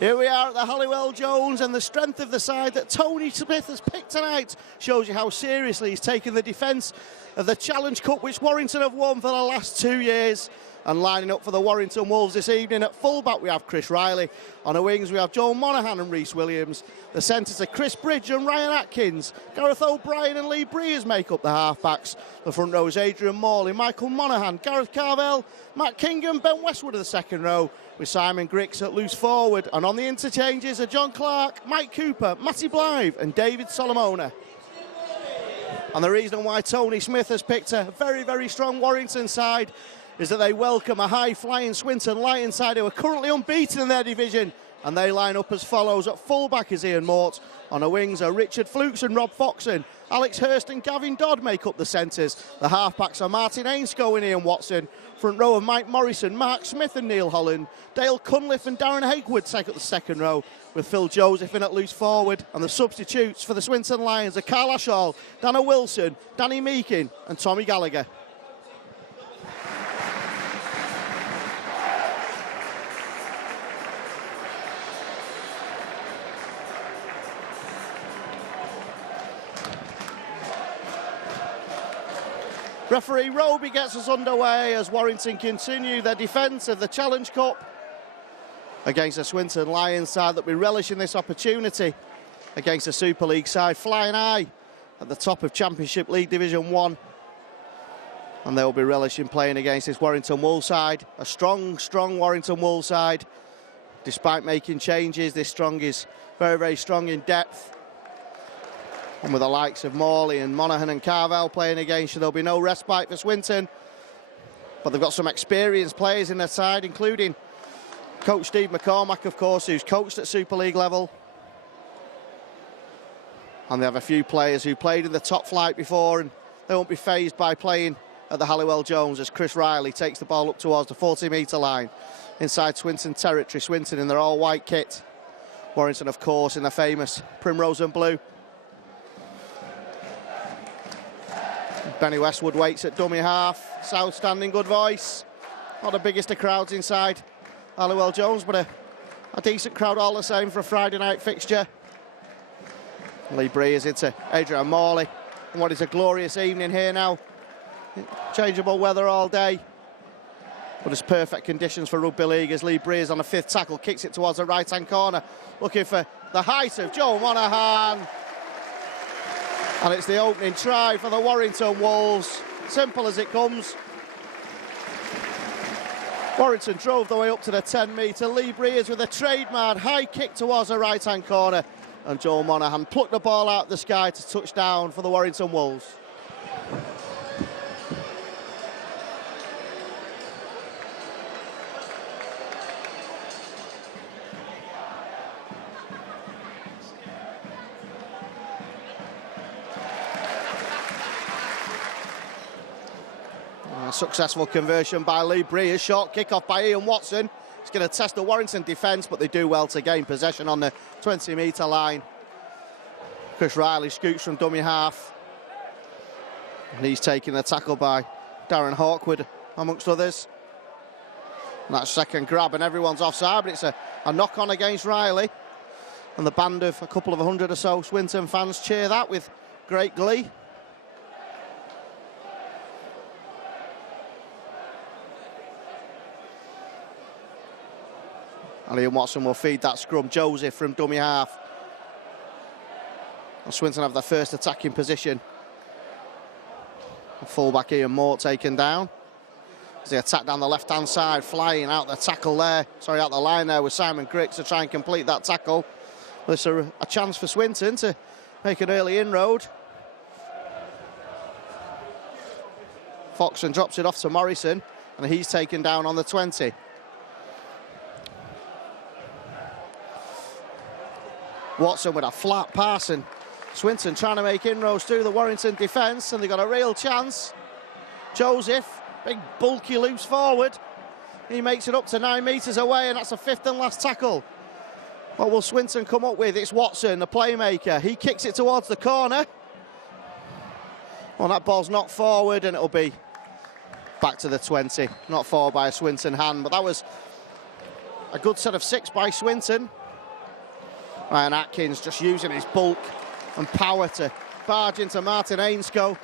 Here we are at the Halliwell Jones, and the strength of the side that Tony Smith has picked tonight shows you how seriously he's taken the defence of the Challenge Cup, which Warrington have won for the last 2 years. And lining up for the Warrington Wolves this evening, at full-back we have Chris Riley. On the wings we have Joel Monaghan and Rhys Williams. The centres are Chris Bridge and Ryan Atkins. Gareth O'Brien and Lee Breers make up the half-backs. The front row is Adrian Morley, Michael Monaghan, Gareth Carvell, Matt King and Ben Westwood of the second row, with Simon Griggs at loose forward. And on the interchanges are John Clark, Mike Cooper, Matty Blythe and David Solomona. And the reason why Tony Smith has picked a very, very strong Warrington side is that they welcome a high-flying Swinton Lions side who are currently unbeaten in their division. And they line up as follows. At full-back is Ian Mort. On the wings are Richard Flukes and Rob Foxon. Alex Hurst and Gavin Dodd make up the centres. The half-backs are Martin Ainscoe and Ian Watson. Front row are Mike Morrison, Mark Smith and Neil Holland. Dale Cunliffe and Darren Hakewood take up the second row, with Phil Joseph in at loose forward. And the substitutes for the Swinton Lions are Carl Ashall, Dana Wilson, Danny Meakin and Tommy Gallagher. Referee Roby gets us underway as Warrington continue their defence of the Challenge Cup against a Swinton Lions side that will be relishing this opportunity against a Super League side flying high at the top of Championship League Division 1. And they will be relishing playing against this Warrington Wolves side, a strong, strong Warrington Wolves side. Despite making changes, this strong is very, very strong in depth. And with the likes of Morley and Monaghan and Carvell playing against you, there'll be no respite for Swinton. But they've got some experienced players in their side, including coach Steve McCormack, of course, who's coached at Super League level. And they have a few players who played in the top flight before, and they won't be fazed by playing at the Halliwell Jones as Chris Riley takes the ball up towards the 40-metre line. Inside Swinton territory, Swinton in their all-white kit. Warrington, of course, in their famous primrose and blue. Benny Westwood waits at dummy half. South standing, good voice. Not the biggest of crowds inside Halliwell Jones, but a decent crowd all the same for a Friday night fixture. Lee Breers into Adrian Morley. And what is a glorious evening here now. Changeable weather all day, but it's perfect conditions for rugby league as Lee Breers on the fifth tackle kicks it towards the right-hand corner, looking for the height of Joe Monaghan. And it's the opening try for the Warrington Wolves. Simple as it comes. Warrington drove the way up to the 10-metre. Lee Breers with a trademark high kick towards the right-hand corner. And Joel Monaghan plucked the ball out of the sky to touch down for the Warrington Wolves. Successful conversion by Lee Breers. Short kick-off by Ian Watson. It's going to test the Warrington defence, but they do well to gain possession on the 20-metre line. Chris Riley scoots from dummy half. And he's taking the tackle by Darren Hawkwood, amongst others. And that second grab, and everyone's offside, but it's a knock-on against Riley. And the band of a couple of 100 or so Swinton fans cheer that with great glee. And Ian Watson will feed that scrum. Joseph from dummy half. And Swinton have their first attacking position. Fullback Ian Mort taken down. As they attack down the left-hand side, flying out the tackle there. Sorry, out the line there with Simon Griggs to try and complete that tackle. There's a chance for Swinton to make an early inroad. Foxon drops it off to Morrison, and he's taken down on the 20. Watson with a flat pass, and Swinton trying to make inroads through the Warrington defence, and they've got a real chance. Joseph, big bulky loose forward. He makes it up to 9 metres away, and that's a fifth and last tackle. What will Swinton come up with? It's Watson, the playmaker. He kicks it towards the corner. Well, that ball's knocked forward, and it'll be back to the 20. Not forward by a Swinton hand, but that was a good set of 6 by Swinton. Ryan Atkins just using his bulk and power to barge into Martin Ainscough.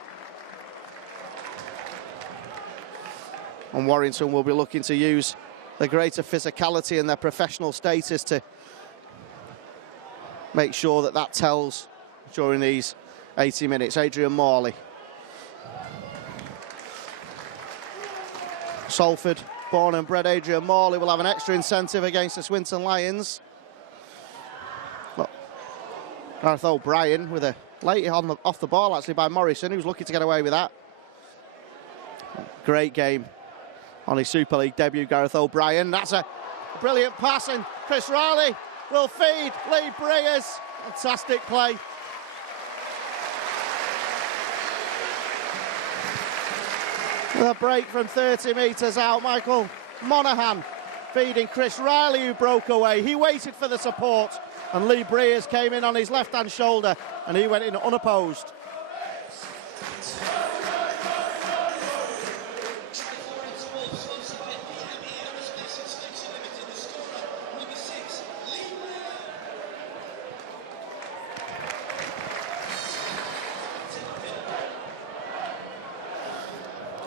And Warrington will be looking to use the greater physicality and their professional status to make sure that that tells during these 80 minutes. Adrian Morley. Salford, born and bred Adrian Morley will have an extra incentive against the Swinton Lions. But Gareth O'Brien with a late off the ball actually by Morrison, who's lucky to get away with that. Great game on his Super League debut, Gareth O'Brien. That's a brilliant pass, and Chris Riley will feed Lee Breers. Fantastic play. With a break from 30 metres out, Michael Monaghan feeding Chris Riley, who broke away. He waited for the support, and Lee Breers came in on his left-hand shoulder, and he went in unopposed.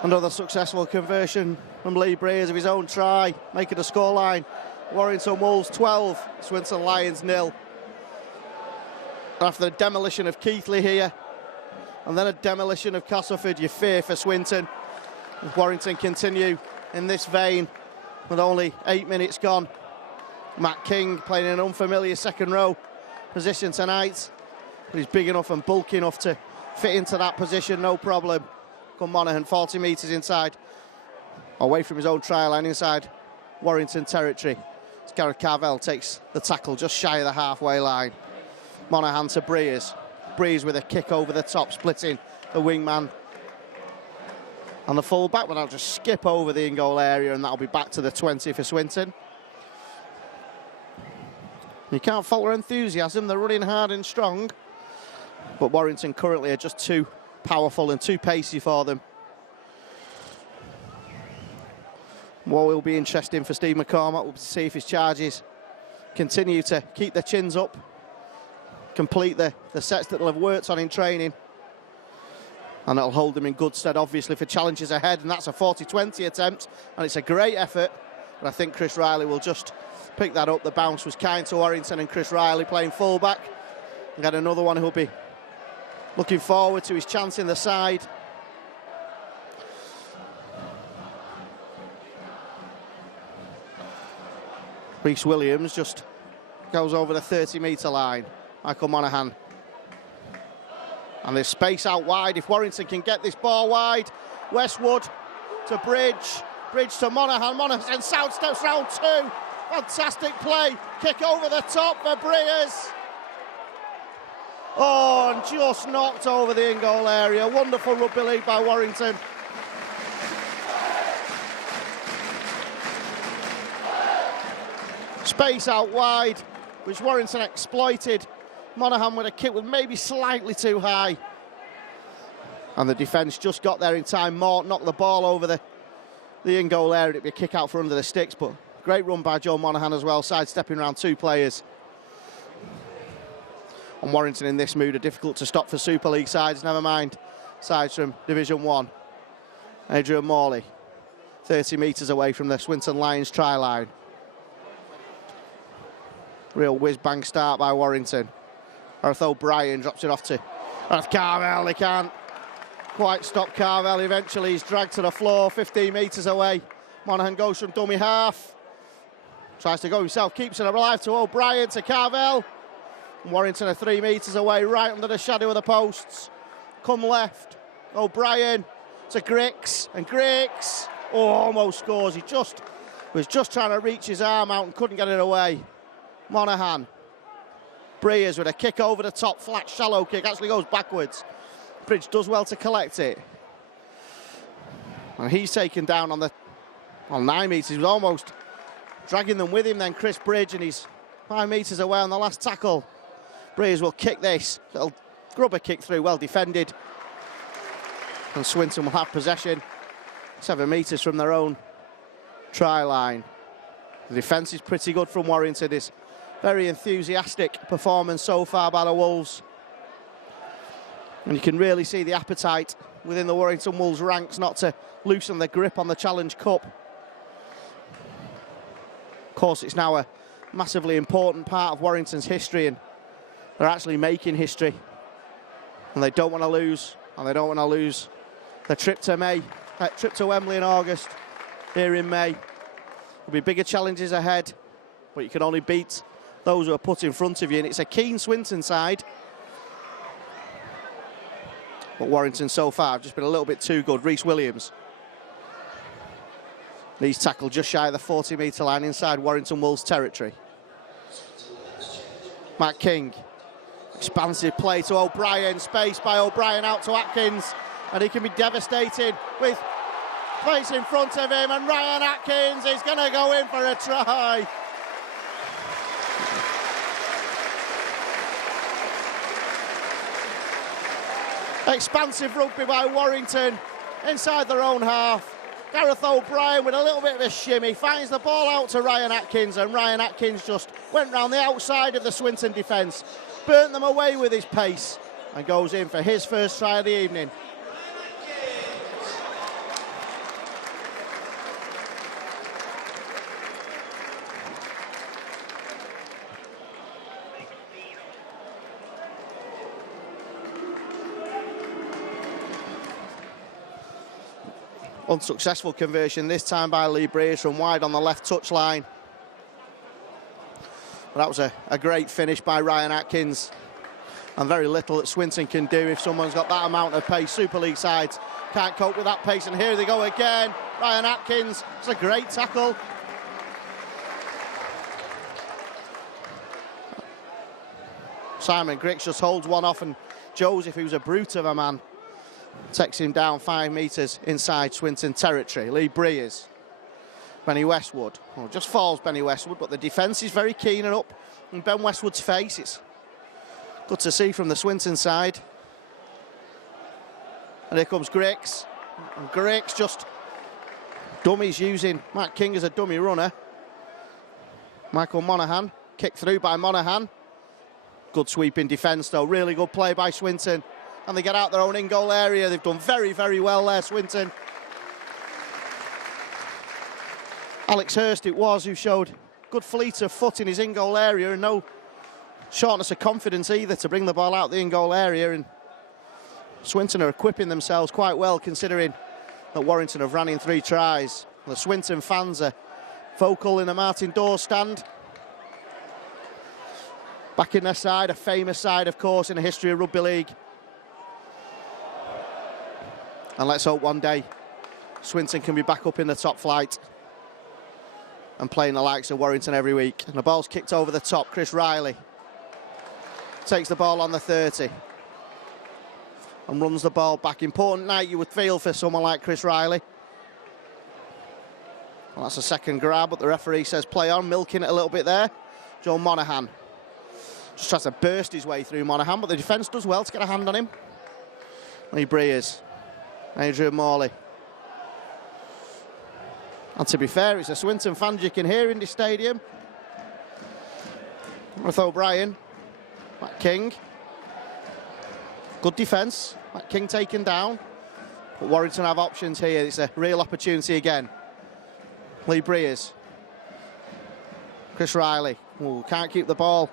Another successful conversion from Lee Breers of his own try, making the scoreline. Warrington Wolves 12, Swinton Lions 0. After the demolition of Keighley here, and then a demolition of Castleford, you fear for Swinton. As Warrington continue in this vein, with only 8 minutes gone. Matt King playing in an unfamiliar second row position tonight, but he's big enough and bulky enough to fit into that position, no problem. Come Monaghan, 40 metres inside, away from his own try line, inside Warrington territory. As Gareth Carvell takes the tackle just shy of the halfway line. Monaghan to Breers. Breers with a kick over the top, splitting the wingman and the full-back, but I'll just skip over the in-goal area, and that'll be back to the 20 for Swinton. You can't fault their enthusiasm, they're running hard and strong, but Warrington currently are just too powerful and too pacey for them. What will be interesting for Steve McCormack will be to see if his charges continue to keep their chins up, complete the sets that they'll have worked on in training, and it'll hold them in good stead obviously for challenges ahead. And that's a 40-20 attempt, and it's a great effort, but I think Chris Riley will just pick that up. The bounce was kind to Warrington, and Chris Riley playing full-back and got another one who'll be looking forward to his chance in the side. Rhys Williams just goes over the 30-metre line. Michael Monaghan. And there's space out wide. If Warrington can get this ball wide, Westwood to Bridge. Bridge to Monaghan. Monaghan sound steps round two. Fantastic play. Kick over the top for Breers. Oh, and just knocked over the in-goal area. Wonderful rugby league by Warrington. Space out wide, which Warrington exploited. Monaghan with a kick was maybe slightly too high. And the defence just got there in time. Mort knocked the ball over the in-goal area. It'd be a kick out for under the sticks, but great run by Joe Monaghan as well, sidestepping around two players. And Warrington in this mood are difficult to stop for Super League sides, never mind sides from Division 1. Adrian Morley, 30 metres away from the Swinton Lions try line. Real whiz-bang start by Warrington. Gareth O'Brien drops it off to Carvell. They can't quite stop Carvell. Eventually he's dragged to the floor, 15 metres away. Monaghan goes from dummy half. Tries to go himself, keeps it alive to O'Brien, to Carvell. Warrington are 3 metres away, right under the shadow of the posts. Come left, O'Brien to Grix, and Grix, oh, almost scores. He was just trying to reach his arm out and couldn't get it away. Monaghan. Breers with a kick over the top, flat, shallow kick, actually goes backwards. Bridge does well to collect it. And he's taken down on 9 metres. He was almost dragging them with him then, Chris Bridge, and he's 5 metres away on the last tackle. Breers will kick this. Little grubber kick through, well defended. And Swinton will have possession 7 metres from their own try line. The defence is pretty good from Warrington. This Very enthusiastic performance so far by the Wolves. And you can really see the appetite within the Warrington Wolves ranks not to loosen their grip on the Challenge Cup. Of course, it's now a massively important part of Warrington's history, and they're actually making history. And they don't want to lose, and they don't want to lose the trip to Wembley in August, here in May. There'll be bigger challenges ahead, but you can only beat those who are put in front of you, and it's a keen Swinton side. But Warrington so far have just been a little bit too good. Rhys Williams. He's tackled just shy of the 40-metre line inside Warrington Wolves territory. Matt King. Expansive play to O'Brien. Space by O'Brien out to Atkins. And he can be devastating with place in front of him. And Ryan Atkins is going to go in for a try. Expansive rugby by Warrington inside their own half. Gareth O'Brien with a little bit of a shimmy finds the ball out to Ryan Atkins, and Ryan Atkins just went round the outside of the Swinton defence, burnt them away with his pace, and goes in for his first try of the evening. Unsuccessful conversion this time by Lee Breers from wide on the left touchline. But that was a great finish by Ryan Atkins. And very little that Swinton can do if someone's got that amount of pace. Super League sides can't cope with that pace. And here they go again. Ryan Atkins, it's a great tackle. Simon Griggs just holds one off, and Joseph, who's a brute of a man, takes him down 5 metres inside Swinton territory. Lee Breers, Benny Westwood. Well, just falls Benny Westwood, but the defence is very keen and up in Ben Westwood's face. It's good to see from the Swinton side. And here comes Griggs. And Griggs just dummies using Matt King as a dummy runner. Michael Monaghan, kicked through by Monaghan. Good sweeping defence though, really good play by Swinton. And they get out their own in-goal area. They've done very, very well there, Swinton. Alex Hurst it was who showed good fleet of foot in his in-goal area and no shortness of confidence either to bring the ball out the in-goal area. And Swinton are equipping themselves quite well considering that Warrington have ran in 3 tries. The Swinton fans are vocal in the Martin Dawes stand. Back in their side, a famous side, of course, in the history of rugby league. And let's hope one day Swinton can be back up in the top flight and playing the likes of Warrington every week. And the ball's kicked over the top. Chris Riley takes the ball on the 30 and runs the ball back. Important night, you would feel, for someone like Chris Riley. Well, that's a second grab, but the referee says play on, milking it a little bit there. Joe Monaghan just tries to burst his way through Monaghan, but the defence does well to get a hand on him. Lee Breers. Adrian Morley. And to be fair, it's a Swinton fan you can hear in the stadium. Gareth O'Brien. Matt King. Good defence. Matt King taken down. But Warrington have options here. It's a real opportunity again. Lee Breers. Chris Riley. Ooh, can't keep the ball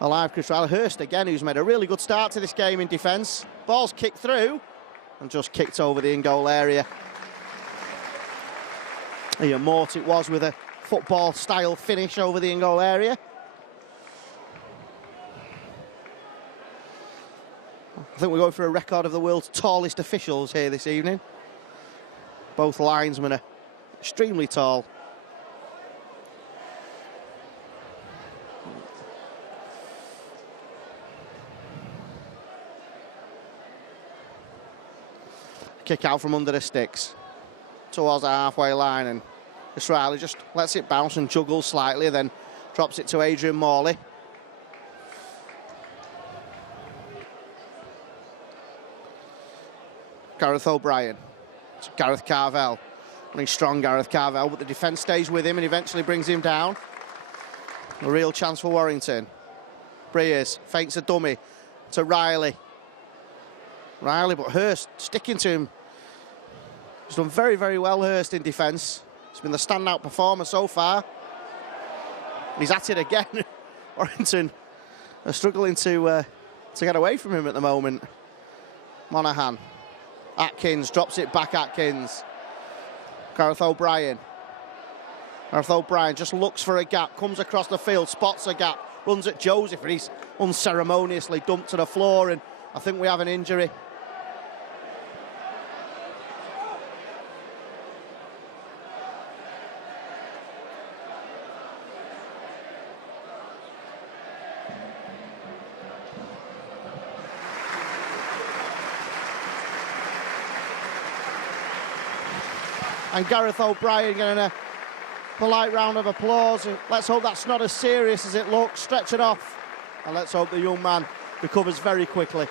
alive, Chris Riley. Hurst again, who's made a really good start to this game in defence. Ball's kicked through and just kicked over the in-goal area. Ian Mort it was with a football-style finish over the in-goal area. I think we're going for a record of the world's tallest officials here this evening. Both linesmen are extremely tall. Kick out from under the sticks towards the halfway line, and Chris Riley just lets it bounce and juggles slightly, then drops it to Adrian Morley. Gareth O'Brien. It's Gareth Carvell. Running strong, Gareth Carvell, but the defence stays with him and eventually brings him down. A real chance for Warrington. Breers feints a dummy to Riley. Riley, but Hurst sticking to him. He's done very, very well, Hurst, in defence. He's been the standout performer so far. He's at it again. Warrington are struggling to get away from him at the moment. Monaghan. Atkins drops it back, Atkins. Gareth O'Brien. Gareth O'Brien just looks for a gap, comes across the field, spots a gap, runs at Joseph, and he's unceremoniously dumped to the floor, and I think we have an injury. And Gareth O'Brien getting a polite round of applause. Let's hope that's not as serious as it looks. Stretch it off. And let's hope the young man recovers very quickly.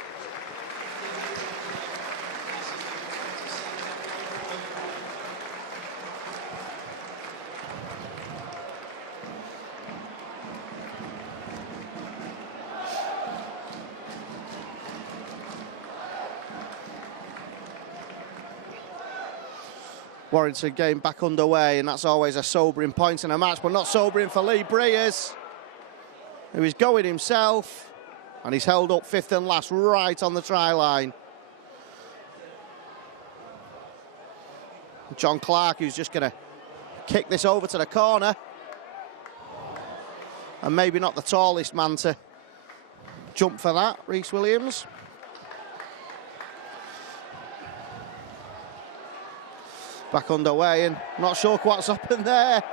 Warrington game back underway, and that's always a sobering point in a match, but not sobering for Lee Breers, who is going himself, and he's held up fifth and last right on the try line. John Clark, who's just going to kick this over to the corner, and maybe not the tallest man to jump for that, Rhys Williams. Back underway, and not sure what's happened there.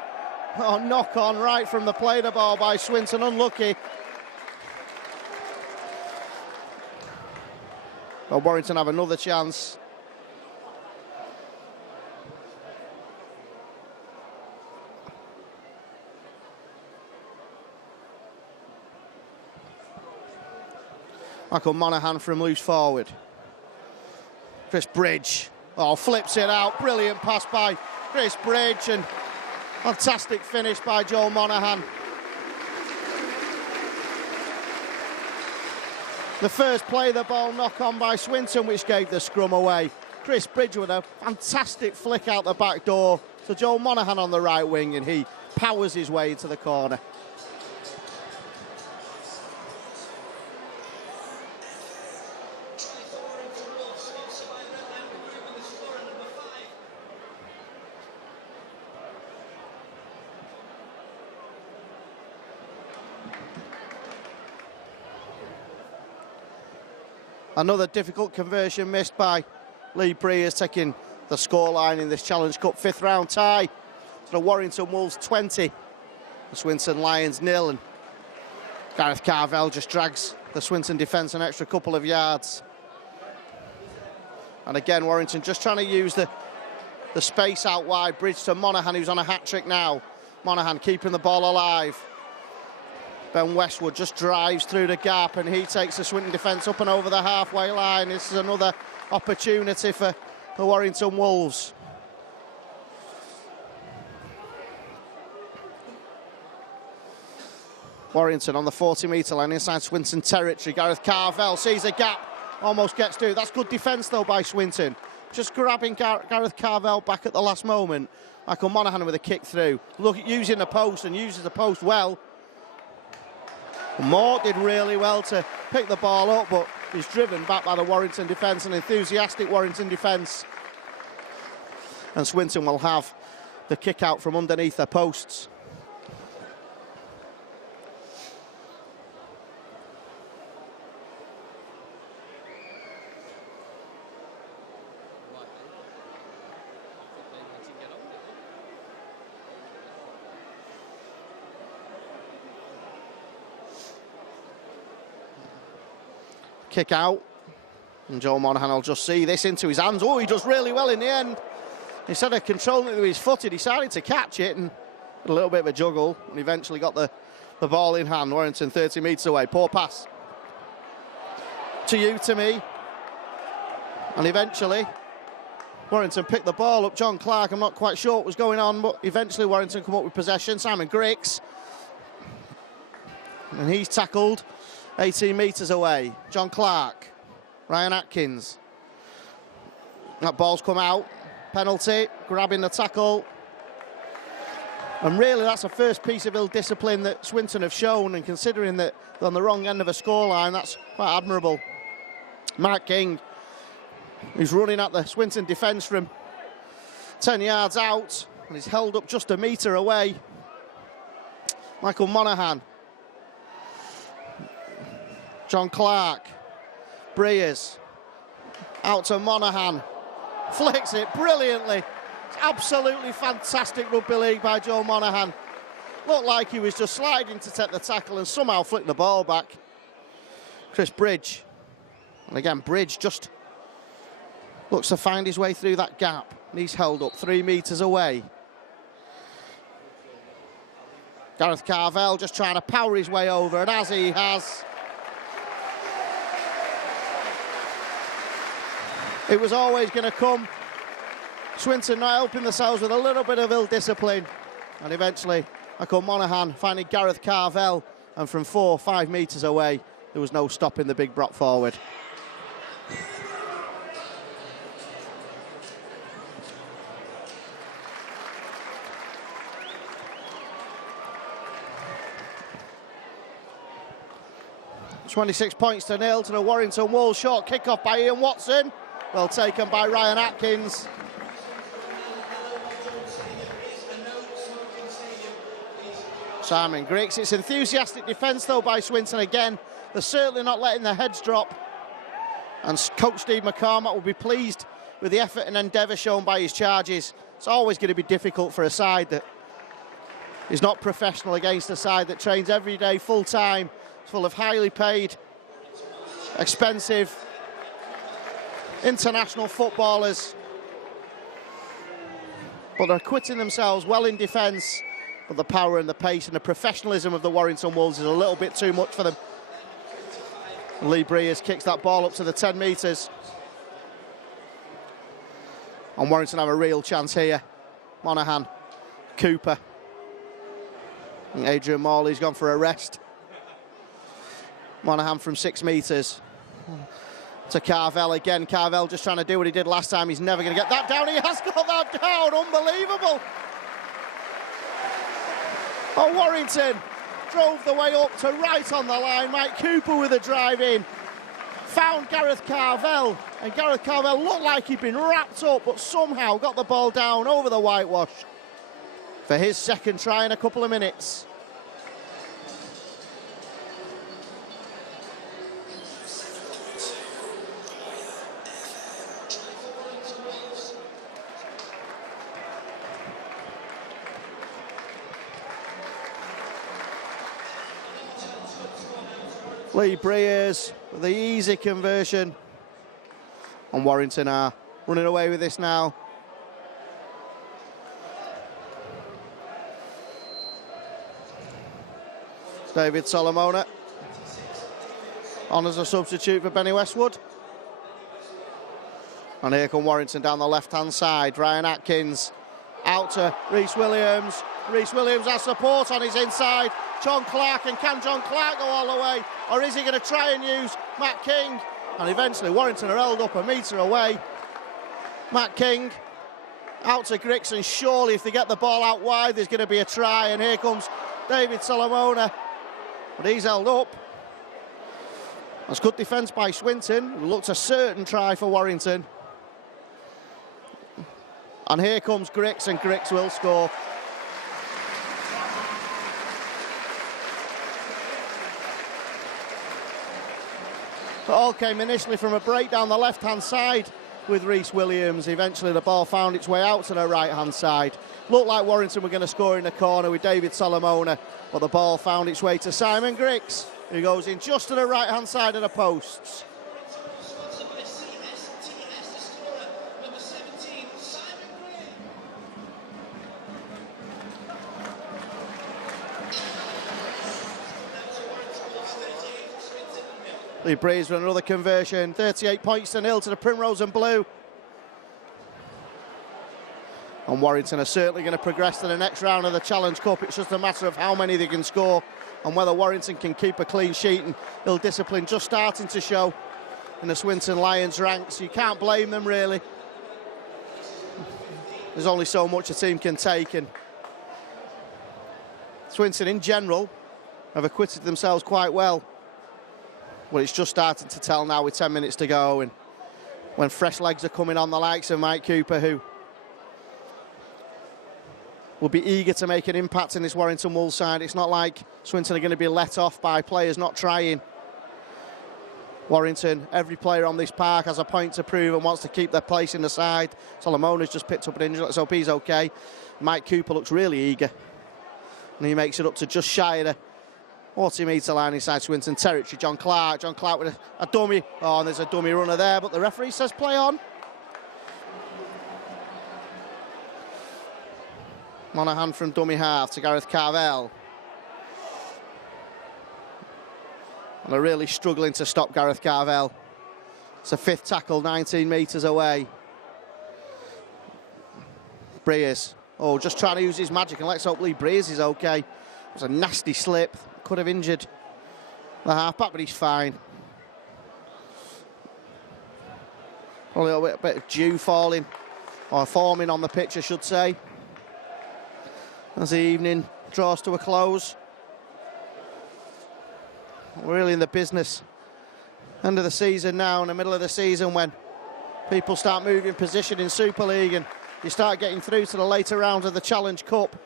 Oh, knock on right from the play the ball by Swinton, unlucky. Well, Warrington have another chance. Michael Monaghan from loose forward. Chris Bridge. Oh, flips it out. Brilliant pass by Chris Bridge, and fantastic finish by Joel Monaghan. The first play, the ball knock on by Swinton, which gave the scrum away. Chris Bridge with a fantastic flick out the back door to Joel Monaghan on the right wing, and he powers his way into the corner. Another difficult conversion missed by Lee Breers, taking the scoreline in this Challenge Cup fifth round tie to the Warrington Wolves 20, the Swinton Lions 0, and Gareth Carvell just drags the Swinton defence an extra couple of yards. And again, Warrington just trying to use the space out wide. Bridge to Monaghan, who's on a hat-trick now. Monaghan keeping the ball alive. Ben Westwood just drives through the gap, and he takes the Swinton defence up and over the halfway line. This is another opportunity for the Warrington Wolves. Warrington on the 40-metre line inside Swinton territory. Gareth Carvell sees a gap, almost gets through. That's good defence though by Swinton. Just grabbing Gareth Carvell back at the last moment. Michael Monaghan with a kick through. Look at using the post, and uses the post well. Mort did really well to pick the ball up, but he's driven back by the Warrington defence, an enthusiastic Warrington defence. And Swinton will have the kick out from underneath their posts. Kick out, and Joel Monaghan will just see this into his hands. Oh, he does really well in the end. Instead of controlling it with his foot, he decided to catch it, and a little bit of a juggle, and eventually got the ball in hand. Warrington 30 metres away. Poor pass to you, to me, and eventually Warrington picked the ball up. John Clark, I'm not quite sure what was going on, but eventually Warrington come up with possession. Simon Griggs And he's tackled 18 metres away. John Clark, Ryan Atkins. That ball's come out. Penalty, grabbing the tackle. And really, that's the first piece of ill discipline that Swinton have shown, and considering that they're on the wrong end of a scoreline, that's quite admirable. Mark King, who's running at the Swinton defence from 10 yards out, and he's held up just a metre away. Michael Monaghan. John Clark. Breers. Out to Monaghan. Flicks it brilliantly. It's absolutely fantastic rugby league by Joe Monaghan. Looked like he was just sliding to take the tackle and somehow flicked the ball back. Chris Bridge. And again, Bridge just looks to find his way through that gap. And he's held up 3 metres away. Gareth Carvell just trying to power his way over, and as he has, it was always going to come. Swinton not helping themselves with a little bit of ill discipline, and eventually Michael Monaghan finding Gareth Carvell, and from 4 or 5 metres away there was no stopping the big Brock forward. $26-0 to the Warrington Wolves. Short kick-off by Ian Watson. Well taken by Ryan Atkins. Simon Griggs. It's enthusiastic defence though by Swinton again. They're certainly not letting their heads drop. And coach Steve McCormack will be pleased with the effort and endeavour shown by his charges. It's always going to be difficult for a side that is not professional against a side that trains every day full-time, full of highly paid, expensive international footballers. But they're acquitting themselves well in defence, but the power and the pace and the professionalism of the Warrington Wolves is a little bit too much for them. Lee Breers kicks that ball up to the 10 metres. And Warrington have a real chance here. Monaghan, Cooper. And Adrian Morley's gone for a rest. Monaghan from 6 metres. To Carvell again. Carvell just trying to do what he did last time. He's never going to get that down. He has got that down. Unbelievable. Oh, Warrington drove the way up to right on the line. Mike Cooper with a drive in. Found Gareth Carvell. And Gareth Carvell looked like he'd been wrapped up, but somehow got the ball down over the whitewash for his second try in a couple of minutes. Lee Breers with the easy conversion. And Warrington are running away with this now. David Solomona on as a substitute for Benny Westwood. And here come Warrington down the left-hand side. Ryan Atkins out to Rhys Williams. Rhys Williams has support on his inside. John Clark, and can John Clark go all the way? Or is he going to try and use Matt King? And eventually Warrington are held up a metre away. Matt King out to Griggs, and surely if they get the ball out wide there's going to be a try. And here comes David Solomona, but he's held up. That's good defence by Swinton. Looks a certain try for Warrington. And here comes Griggs, and Griggs will score. It all came initially from a break down the left-hand side with Rhys Williams. Eventually the ball found its way out to the right-hand side. Looked like Warrington were going to score in the corner with David Solomona, but the ball found its way to Simon Griggs, who goes in just to the right-hand side of the posts. Lee Breers with another conversion. 38-0 to the Primrose and Blue. And Warrington are certainly going to progress to the next round of the Challenge Cup. It's just a matter of how many they can score and whether Warrington can keep a clean sheet, and ill-discipline just starting to show in the Swinton Lions ranks. You can't blame them, really. There's only so much a team can take, and Swinton in general have acquitted themselves quite well. Well, it's just starting to tell now with 10 minutes to go, and when fresh legs are coming on, the likes of Mike Cooper, who will be eager to make an impact in this Warrington Wolves side. It's not like Swinton are going to be let off by players not trying. Warrington, every player on this park has a point to prove and wants to keep their place in the side. Solomona's just picked up an injury, let's hope he's okay. Mike Cooper looks really eager, and he makes it up to just shy of the 40-metre line inside Swinton territory. John Clark with a dummy. Oh, and there's a dummy runner there, but the referee says play on. Monaghan from dummy half to Gareth Carvell. And they're really struggling to stop Gareth Carvell. It's a fifth tackle, 19 metres away. Breers. Oh, just trying to use his magic, and let's hope Lee Breers is okay. It was a nasty slip. Could have injured the halfback, but he's fine. A little bit of dew falling, or forming on the pitch, I should say, as the evening draws to a close. We're really in the business end of the season now, in the middle of the season, when people start moving position in Super League and you start getting through to the later rounds of the Challenge Cup.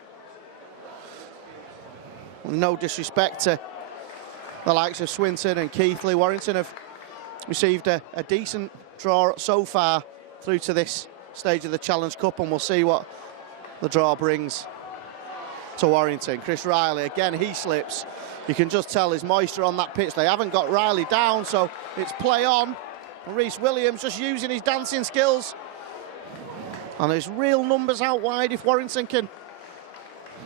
No disrespect to the likes of Swinton and Keighley, Warrington have received a decent draw so far through to this stage of the Challenge Cup, and we'll see what the draw brings to Warrington. Chris Riley, again, he slips. You can just tell there's moisture on that pitch. They haven't got Riley down, so it's play on. And Rhys Williams just using his dancing skills. And there's real numbers out wide if Warrington can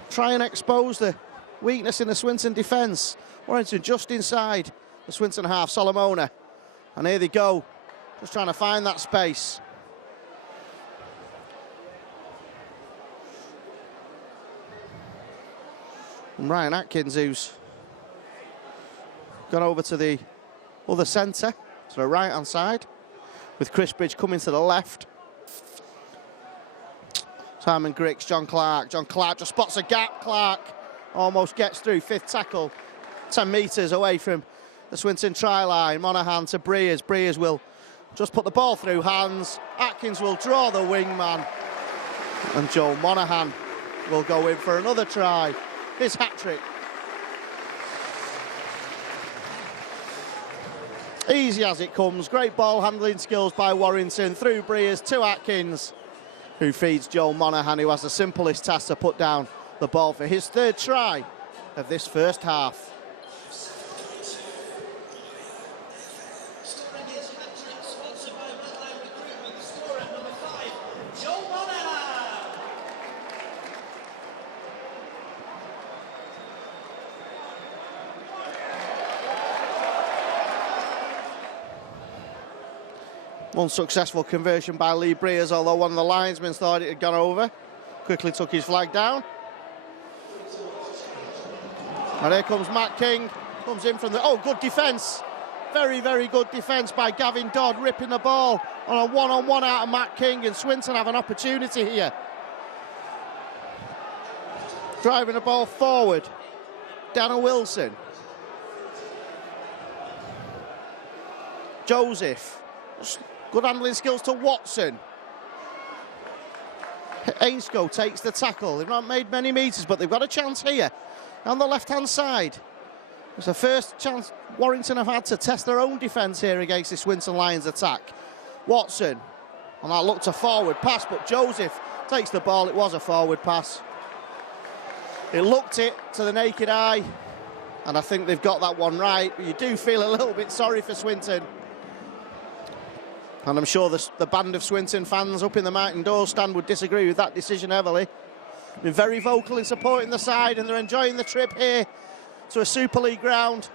try and expose the weakness in the Swinton defence. Warrington just inside the Swinton half, Solomona. And here they go, just trying to find that space. And Ryan Atkins, who's gone over to the other centre, to the right-hand side, with Chris Bridge coming to the left. Simon Griggs, John Clark. John Clark just spots a gap. Clark almost gets through, fifth tackle, 10 metres away from the Swinton try line. Monaghan to Breers. Breers will just put the ball through hands. Atkins will draw the wingman, and Joe Monaghan will go in for another try. His hat-trick. Easy as it comes. Great ball handling skills by Warrington. Through Breers to Atkins, who feeds Joel Monaghan, who has the simplest task to put down the ball for his third try of this first half. Unsuccessful conversion by Lee Breers, although one of the linesmen thought it had gone over. Quickly took his flag down. And here comes Matt King, comes in from the... Oh, good defence. Very, very good defence by Gavin Dodd, ripping the ball on a one-on-one out of Matt King, and Swinton have an opportunity here. Driving the ball forward, Daniel Wilson. Joseph. Good handling skills to Watson. Ainscough takes the tackle. They've not made many metres, but they've got a chance here on the left-hand side. It's the first chance Warrington have had to test their own defence here against this Swinton Lions attack. Watson, and that looked a forward pass, but Joseph takes the ball. It was a forward pass. It looked it to the naked eye, and I think they've got that one right, but you do feel a little bit sorry for Swinton. And I'm sure the band of Swinton fans up in the Mountain Door stand would disagree with that decision heavily. Been very vocal in supporting the side, and they're enjoying the trip here to a Super League ground.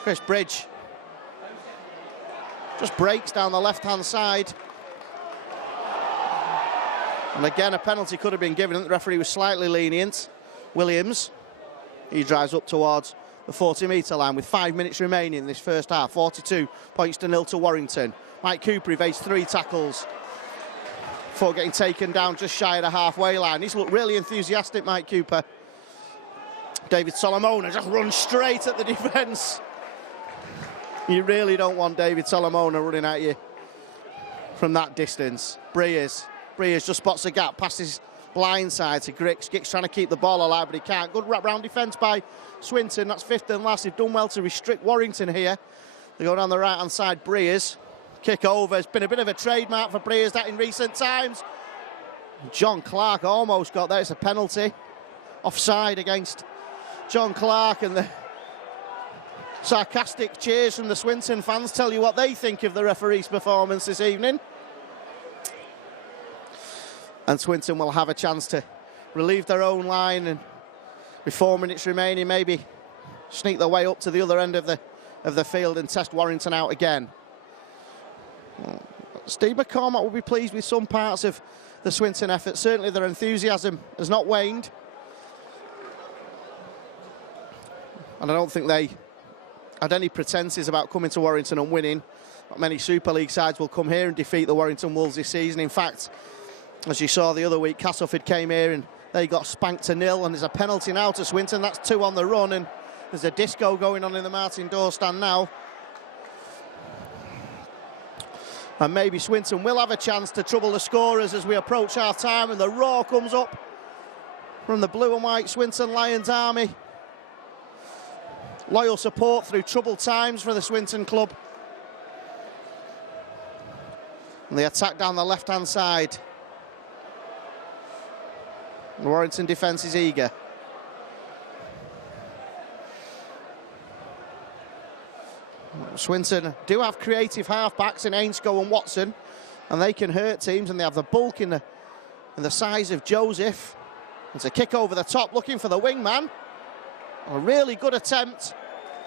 Chris Bridge. Just breaks down the left-hand side. And again, a penalty could have been given. The referee was slightly lenient. Williams, he drives up towards the 40-metre line with 5 minutes remaining in this first half. 42 points to 0 to Warrington. Mike Cooper evades 3 tackles before getting taken down just shy of the halfway line. He's looked really enthusiastic, Mike Cooper. David Solomona just runs straight at the defence. You really don't want David Solomona running at you from that distance. Breers just spots a gap, passes blind side to Griggs. Griggs trying to keep the ball alive, but he can't. Good wrap-round defence by Swinton. That's fifth and last. They've done well to restrict Warrington here. They go down the right-hand side. Breers. Kick over. It's been a bit of a trademark for Breers, that in recent times. John Clark almost got there. It's a penalty. Offside against John Clark, and the sarcastic cheers from the Swinton fans tell you what they think of the referee's performance this evening. And Swinton will have a chance to relieve their own line, and with 4 minutes remaining, maybe sneak their way up to the other end of the field and test Warrington out again. Steve McCormack will be pleased with some parts of the Swinton effort. Certainly their enthusiasm has not waned. And I don't think they had any pretences about coming to Warrington and winning. Not many Super League sides will come here and defeat the Warrington Wolves this season. In fact, as you saw the other week, Castleford came here and they got spanked to 0, and there's a penalty now to Swinton. That's 2 on the run, and there's a disco going on in the Martin Door stand now. And maybe Swinton will have a chance to trouble the scorers as we approach half-time, and the roar comes up from the blue and white Swinton Lions army. Loyal support through troubled times for the Swinton club. And the attack down the left-hand side. The Warrington defence is eager. Swinton do have creative half-backs in Ainscough and Watson, and they can hurt teams, and they have the bulk in the size of Joseph. It's a kick over the top, looking for the wingman. A really good attempt,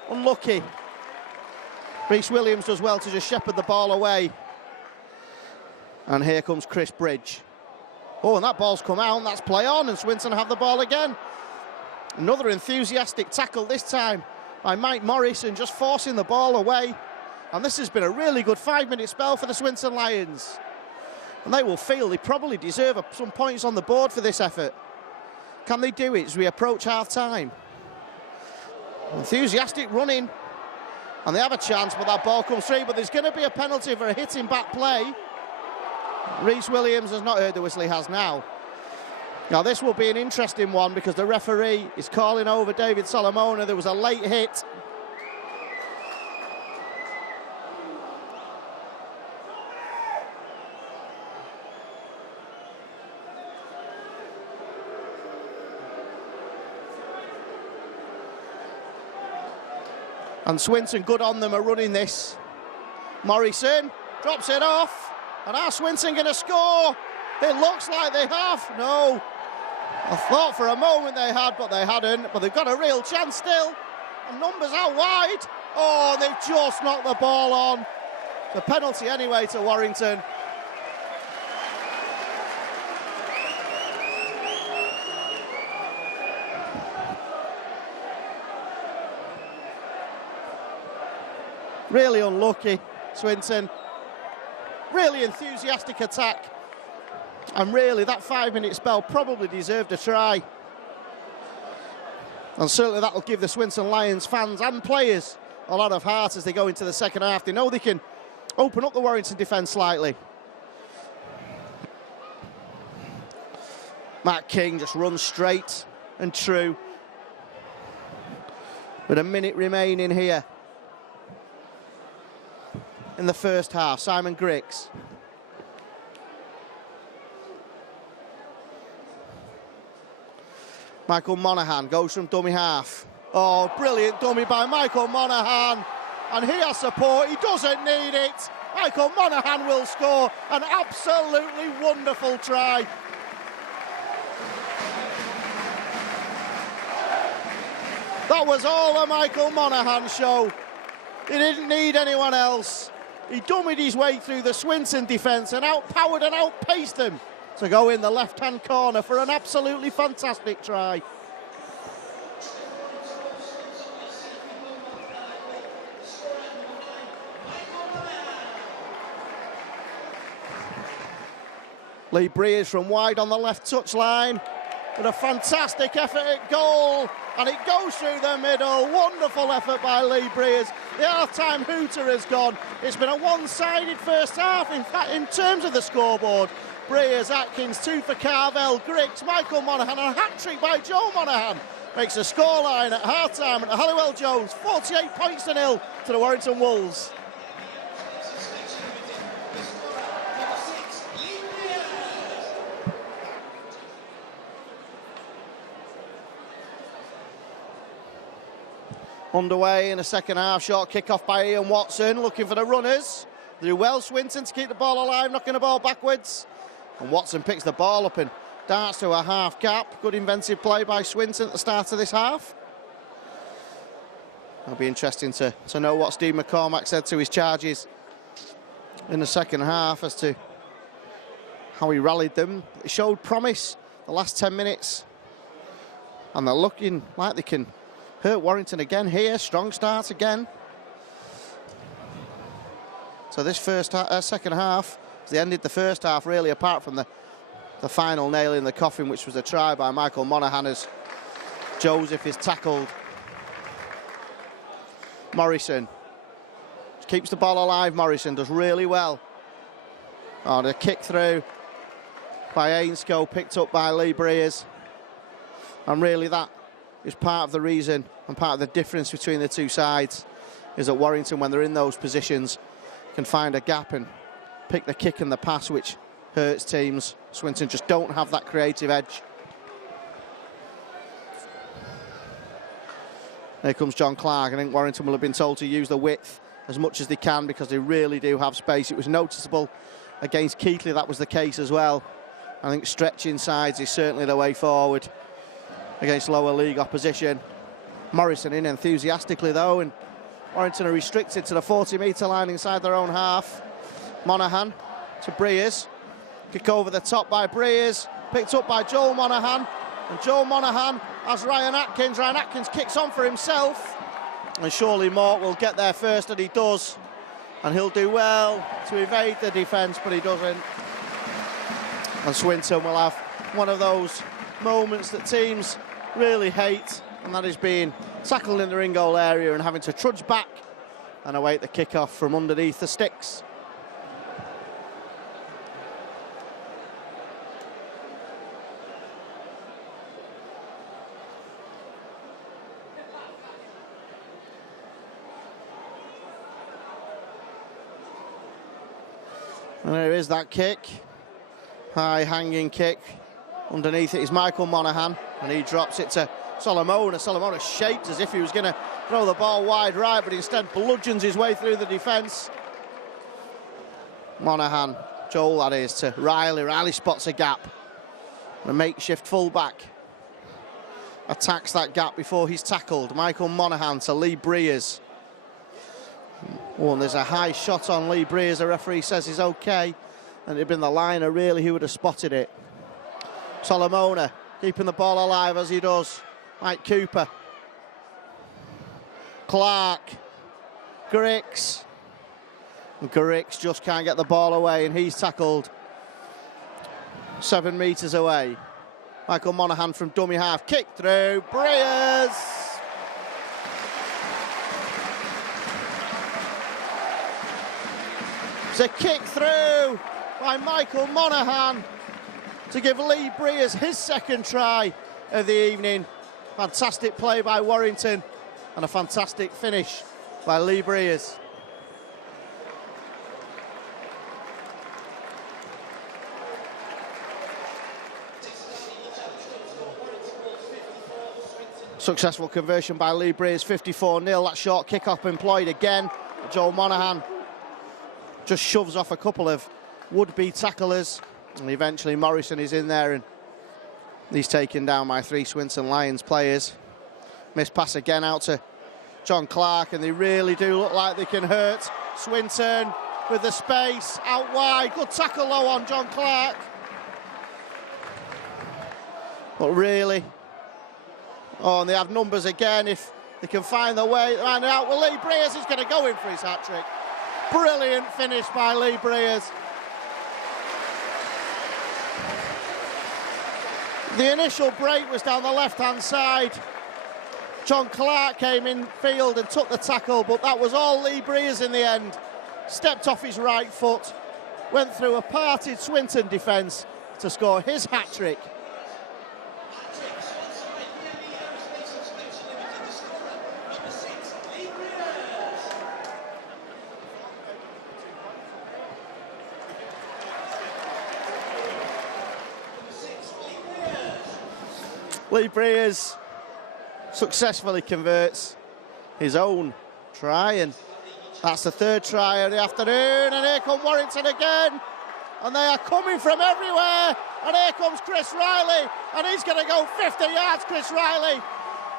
unlucky. Rhys Williams does well to just shepherd the ball away. And here comes Chris Bridge. Oh, and that ball's come out, and that's play on, and Swinton have the ball again. Another enthusiastic tackle this time by Mike Morrison, just forcing the ball away. And this has been a really good 5-minute spell for the Swinton Lions. And they will feel they probably deserve some points on the board for this effort. Can they do it as we approach half-time? Enthusiastic running, and they have a chance, but that ball comes through. But there's going to be a penalty for a hitting back play. Rhys Williams has not heard the whistle, he has now. Now this will be an interesting one because the referee is calling over David Solomona. There was a late hit. And Swinton, good on them, are running this. Morrison drops it off. And are Swinton going to score? It looks like they have. No. I thought for a moment they had, but they hadn't. But they've got a real chance still. And numbers out wide. Oh, they've just knocked the ball on. The penalty anyway to Warrington. Really unlucky, Swinton. Really enthusiastic attack. And really, that 5-minute spell probably deserved a try. And certainly that will give the Swinton Lions fans and players a lot of heart as they go into the second half. They know they can open up the Warrington defence slightly. Matt King just runs straight and true. With a minute remaining here in the first half. Simon Griggs. Michael Monaghan goes from dummy half. Oh, brilliant dummy by Michael Monaghan. And he has support, he doesn't need it. Michael Monaghan will score. An absolutely wonderful try. That was all a Michael Monaghan show. He didn't need anyone else. He dummied his way through the Swinton defence and outpowered and outpaced them to go in the left-hand corner for an absolutely fantastic try. Lee Breers from wide on the left touchline with a fantastic effort at goal, and it goes through the middle. Wonderful effort by Lee Breers. The half-time hooter has gone. It's been a one-sided first half. In fact, in terms of the scoreboard, Breers, Atkins, 2 for Carvel, Griggs, Michael Monaghan, and a hat-trick by Joe Monaghan makes a scoreline at half-time at Halliwell Jones, 48 points to 0 to the Warrington Wolves. Underway in the second half, short kick-off by Ian Watson, looking for the runners. They do well, Swinton, to keep the ball alive, knocking the ball backwards. And Watson picks the ball up and darts to a half gap. Good inventive play by Swinton at the start of this half. It'll be interesting to know what Steve McCormack said to his charges in the second half as to how he rallied them. It showed promise the last 10 minutes. And they're looking like they can hurt Warrington again here. Strong start again. So this second half, they ended the first half really, apart from the final nail in the coffin, which was a try by Michael Monaghan as Joseph is tackled. Morrison keeps the ball alive. Morrison does really well. Oh, the kick through by Ainscough, picked up by Lee Breers. And really that is part of the reason and part of the difference between the two sides, is that Warrington, when they're in those positions, can find a gap and pick the kick and the pass, which hurts teams. Swinton just don't have that creative edge. Here comes John Clark. I think Warrington will have been told to use the width as much as they can because they really do have space. It was noticeable against Keighley, that was the case as well. I think stretching sides is certainly the way forward against lower league opposition. Morrison in enthusiastically though, and Warrington are restricted to the 40-metre line inside their own half. Monaghan to Breers. Kick over the top by Breers, picked up by Joel Monaghan, and Joel Monaghan has Ryan Atkins. Ryan Atkins kicks on for himself, and surely Mort will get there first, and he does, and he'll do well to evade the defence, but he doesn't. And Swinton will have one of those moments that teams really hate, and that is being tackled in the ring goal area and having to trudge back and await the kick-off from underneath the sticks. And there is that kick, high hanging kick. Underneath it is Michael Monaghan, and he drops it to Solomona. Solomona shaped as if he was going to throw the ball wide right, but instead bludgeons his way through the defence. Monaghan, Joel that is, to Riley. Riley spots a gap. The makeshift fullback attacks that gap before he's tackled. Michael Monaghan to Lee Breers. Oh, and there's a high shot on Lee Breers. The referee says he's okay, and it'd been the liner really who would have spotted it. Solomona keeping the ball alive as he does. Mike Cooper. Clark. Griggs. And Griggs just can't get the ball away, and he's tackled 7 metres away. Michael Monaghan from dummy half. Kick through. Breers. It's a kick through by Michael Monaghan to give Lee Breers his second try of the evening. Fantastic play by Warrington and a fantastic finish by Lee Breers. Successful conversion by Lee Breers, 54-0. That short kick-off employed again. Joel Monaghan just shoves off a couple of would-be tacklers, and eventually Morrison is in there, and he's taken down by 3 Swinton Lions players. Missed pass again out to John Clark, and they really do look like they can hurt Swinton. with the space out wide. Good tackle low on John Clark. But really, oh, and they have numbers again if they can find their way around out. Well, Lee Breers is going to go in for his hat-trick. Brilliant finish by Lee Breers. The initial break was down the left-hand side. John Clark came in field and took the tackle, but that was all Lee Breers in the end. Stepped off his right foot, went through a parted Swinton defence to score his hat-trick. Lee Breers successfully converts his own try, and that's the third try of the afternoon. And here come Warrington again, and they are coming from everywhere. And here comes Chris Riley, and he's going to go 50 yards, Chris Riley,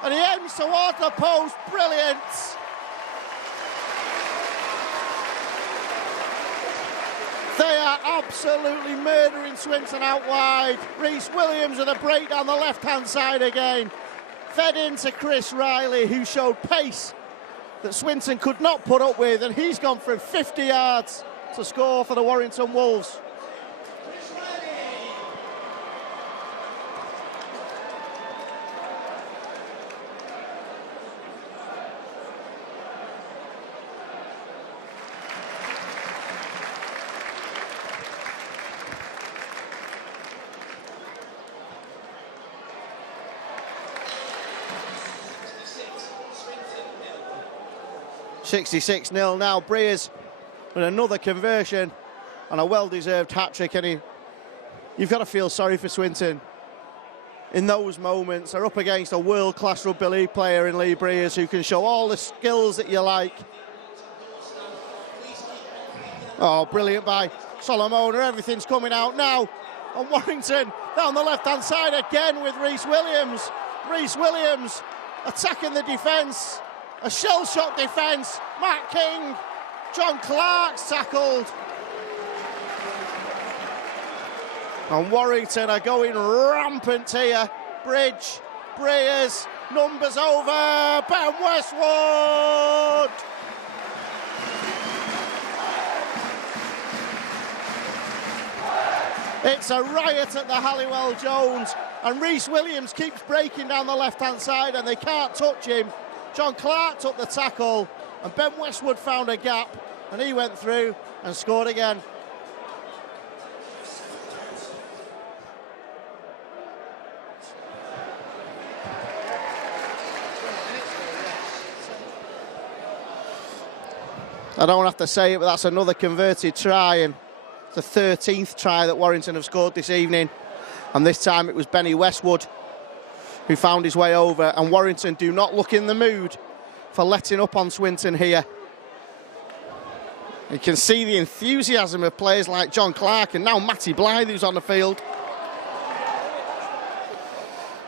and he aims towards the post. Brilliant. They are absolutely murdering Swinton out wide. Rhys Williams with a break down the left-hand side again. Fed into Chris Riley, who showed pace that Swinton could not put up with, and he's gone for 50 yards to score for the Warrington Wolves. (66-0) now. Breers with another conversion and a well-deserved hat-trick, and you've got to feel sorry for Swinton in those moments. They're up against a world-class rugby league player in Lee Breers, who can show all the skills that you like. Oh, brilliant by Solomona. Everything's coming out now. And Warrington down the left-hand side again with Rhys Williams. Rhys Williams attacking the defence. A shell-shock defence. Matt King. John Clark's tackled. And Warrington are going rampant here. Bridge, Breers, numbers over. Ben Westwood. It's a riot at the Halliwell Jones, and Rhys Williams keeps breaking down the left-hand side, and they can't touch him. John Clark took the tackle, and Ben Westwood found a gap, and he went through and scored again. I don't have to say it, but that's another converted try, and the 13th try that Warrington have scored this evening, and this time it was Benny Westwood who found his way over, and Warrington do not look in the mood for letting up on Swinton here. You can see the enthusiasm of players like John Clark and now Matty Blythe, who's on the field.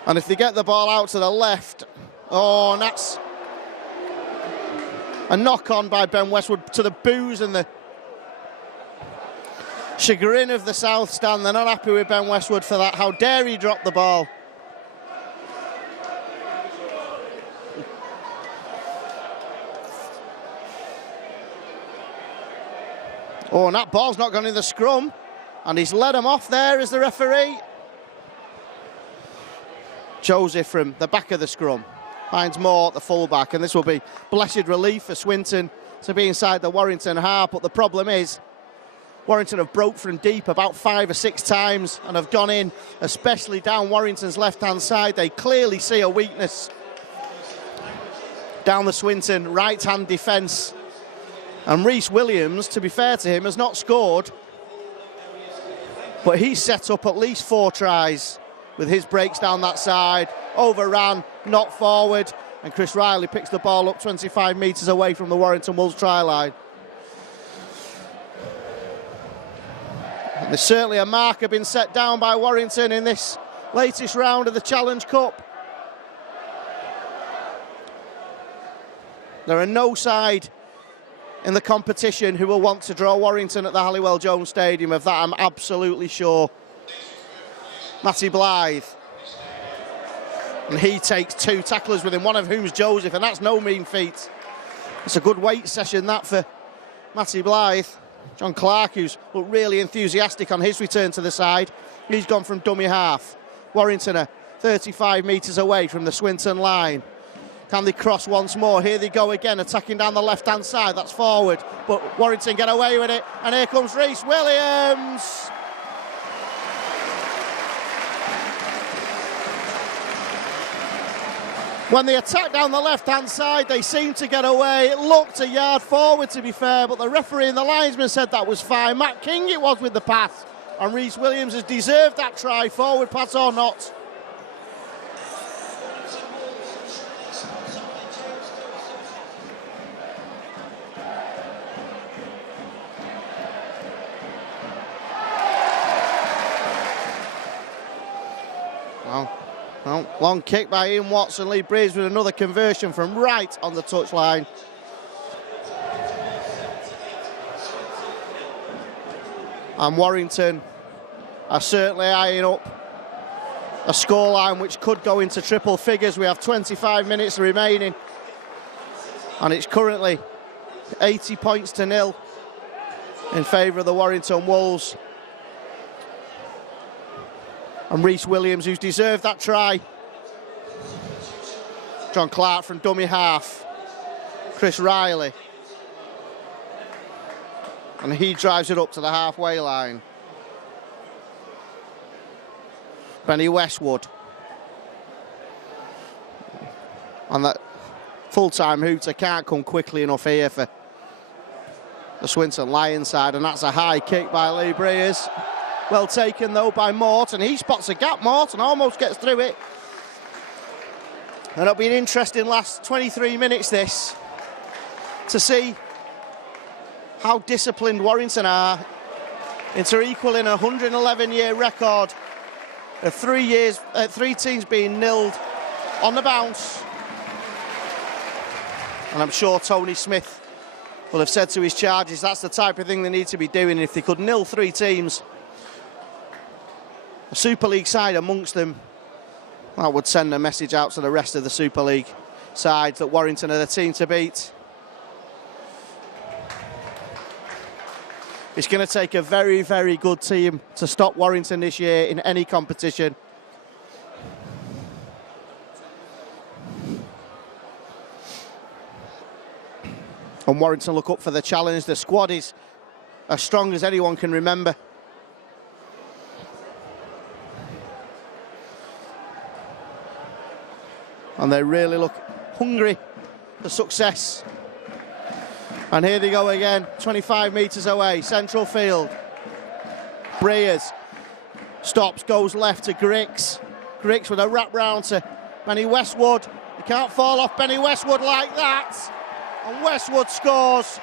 And if they get the ball out to the left, oh, and that's a knock-on by Ben Westwood to the boos and the chagrin of the South Stand. They're not happy with Ben Westwood for that. How dare he drop the ball? Oh, and that ball's not gone in the scrum, and he's let him off there as the referee. Joseph from the back of the scrum finds Moore at the fullback, and this will be blessed relief for Swinton to be inside the Warrington half. But the problem is, Warrington have broke from deep about 5 or 6 times and have gone in, especially down Warrington's left-hand side. They clearly see a weakness down the Swinton right-hand defence. And Rhys Williams, to be fair to him, has not scored, but he's set up at least 4 tries with his breaks down that side. Overran, not forward, and Chris Riley picks the ball up 25 metres away from the Warrington Wolves try line. And there's certainly a marker been set down by Warrington in this latest round of the Challenge Cup. There are no side in the competition who will want to draw Warrington at the Halliwell-Jones Stadium. Of that I'm absolutely sure. Matty Blythe. And he takes 2 tacklers with him, one of whom's Joseph, and that's no mean feat. It's a good weight session that for Matty Blythe. John Clark, who's looked really enthusiastic on his return to the side. He's gone from dummy half. Warrington are 35 metres away from the Swinton line. Can they cross once more? Here they go again, attacking down the left-hand side. That's forward, but Warrington get away with it. And here comes Rhys Williams. When they attack down the left-hand side, they seem to get away. It looked a yard forward, to be fair, but the referee and the linesman said that was fine. Matt King it was with the pass, and Rhys Williams has deserved that try, forward pass or not. Well, long kick by Ian Watson. Lee Breeze with another conversion from right on the touchline. And Warrington are certainly eyeing up a scoreline which could go into triple figures. We have 25 minutes remaining, and it's currently 80 points to 0 in favour of the Warrington Wolves. And Rhys Williams, who's deserved that try. John Clark from dummy half. Chris Riley. And he drives it up to the halfway line. Benny Westwood. And that full-time hooter can't come quickly enough here for the Swinton Lions side, and that's a high kick by Lee Breers. Well taken though by Morton. He spots a gap. Morton almost gets through it. And it'll be an interesting last 23 minutes this, to see how disciplined Warrington are into equaling a 111-year record of 3 teams being nilled on the bounce. And I'm sure Tony Smith will have said to his charges that's the type of thing they need to be doing. If they could nil 3 teams, a Super League side amongst them, that would send a message out to the rest of the Super League sides that Warrington are the team to beat. It's going to take a very, very good team to stop Warrington this year in any competition. And Warrington look up for the challenge. The squad is as strong as anyone can remember. And they really look hungry for success. And here they go again, 25 metres away, central field. Breers stops, goes left to Griggs. Griggs with a wrap round to Benny Westwood. You can't fall off Benny Westwood like that. And Westwood scores.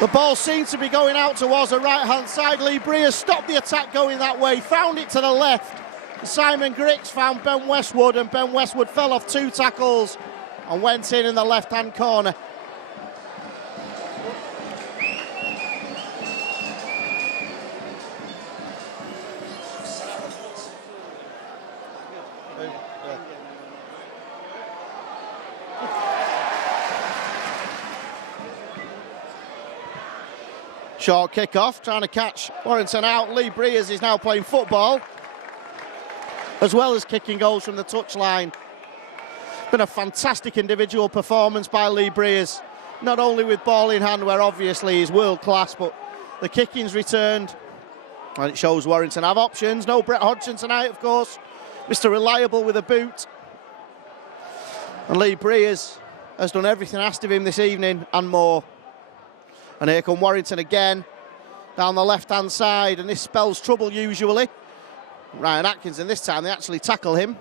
The ball seems to be going out towards the right-hand side. Lee Breers stopped the attack going that way, found it to the left. Simon Griggs found Ben Westwood, and Ben Westwood fell off 2 tackles and went in the left-hand corner. Short kick-off, trying to catch Warrington out. Lee Breers is now playing football, as well as kicking goals from the touchline. Been a fantastic individual performance by Lee Breers, not only with ball in hand, where obviously he's world class, but the kicking's returned, and it shows Warrington have options. No Brett Hodgson tonight, of course. Mr. Reliable with a boot. And Lee Breers has done everything asked of him this evening and more. And here come Warrington again, down the left-hand side, and this spells trouble usually. Ryan Atkins, and this time they actually tackle him.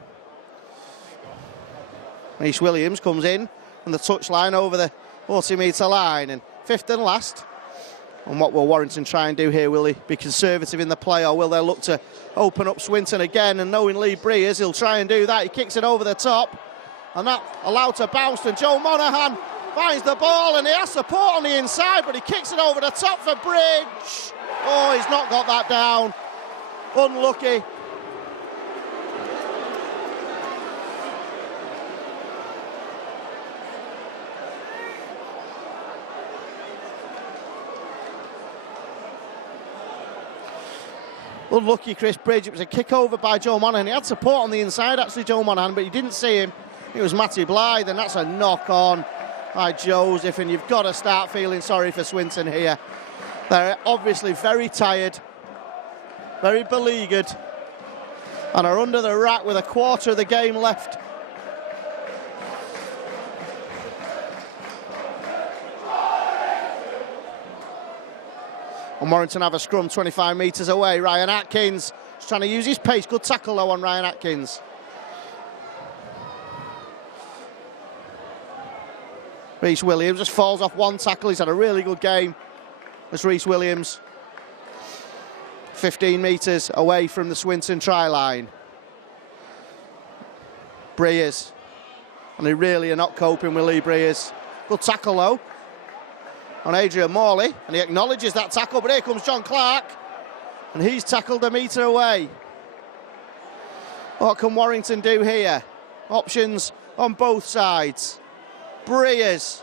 Rhys Williams comes in on the touchline over the 40-metre line, and fifth and last. And what will Warrington try and do here? Will he be conservative in the play, or will they look to open up Swinton again? And knowing Lee Breers, he'll try and do that. He kicks it over the top, and that allowed to bounce, and Joe Monaghan finds the ball and he has support on the inside, but he kicks it over the top for Bridge. Oh, he's not got that down. Unlucky. Unlucky Chris Bridge. It was a kick over by Joe Monaghan. He had support on the inside, actually, Joe Monaghan, but you didn't see him. It was Matty Blythe, and that's a knock on by Joseph, and you've got to start feeling sorry for Swinton here. They're obviously very tired, very beleaguered, and are under the rack with a quarter of the game left. And Warrington have a scrum 25 metres away. Ryan Atkins is trying to use his pace. Good tackle though on Ryan Atkins. Rhys Williams just falls off one tackle. He's had a really good game. As Rhys Williams, 15 metres away from the Swinton try line. Breers, and they really are not coping with Lee Breers. Good tackle though on Adrian Morley, and he acknowledges that tackle, but here comes John Clark, and he's tackled a metre away. What can Warrington do here? Options on both sides. Breers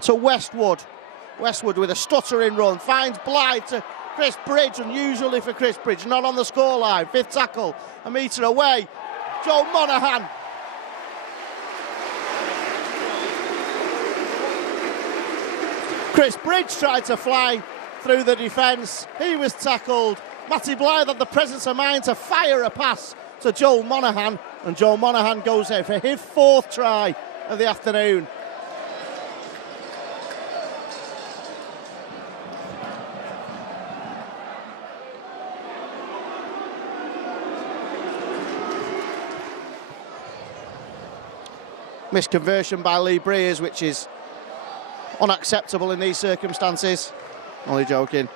to Westwood. Westwood with a stuttering run, finds Blythe to Chris Bridge, unusually for Chris Bridge, not on the scoreline. Fifth tackle, a metre away. Joe Monaghan. Chris Bridge tried to fly through the defence. He was tackled. Matty Blythe had the presence of mind to fire a pass to Joel Monaghan, and Joel Monaghan goes there for his fourth try of the afternoon. Missed conversion by Lee Breers, which is unacceptable in these circumstances. Only joking.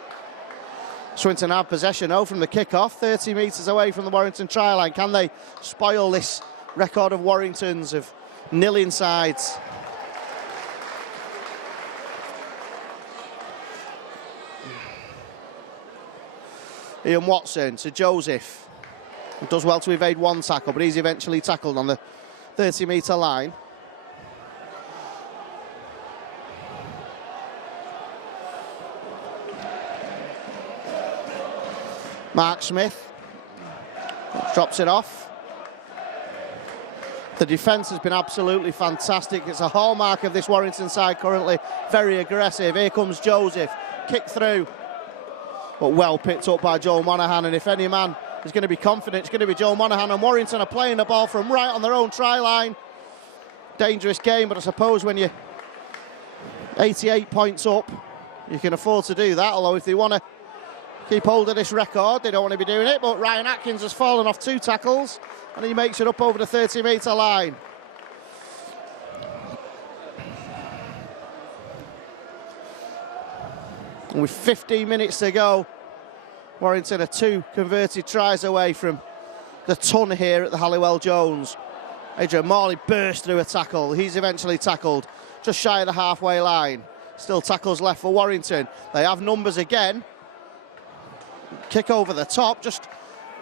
Swinton have possession though from the kick-off, 30 metres away from the Warrington try line. Can they spoil this record of Warrington's of nil insides? Ian Watson to Joseph. He does well to evade one tackle, but he's eventually tackled on the 30-metre line. Mark Smith drops it off. The defence has been absolutely fantastic. It's a hallmark of this Warrington side currently. Very aggressive. Here comes Joseph. Kick through. But well picked up by Joel Monaghan. And if any man is going to be confident, it's going to be Joel Monaghan. And Warrington are playing the ball from right on their own try line. Dangerous game, but I suppose when you're 88 points up, you can afford to do that. Although if they want to keep hold of this record, they don't want to be doing it. But Ryan Atkins has fallen off 2 tackles and he makes it up over the 30-metre line. And with 15 minutes to go, Warrington are 2 converted tries away from the ton here at the Halliwell Jones. Adrian Morley burst through a tackle. He's eventually tackled just shy of the halfway line. Still tackles left for Warrington. They have numbers again. Kick over the top.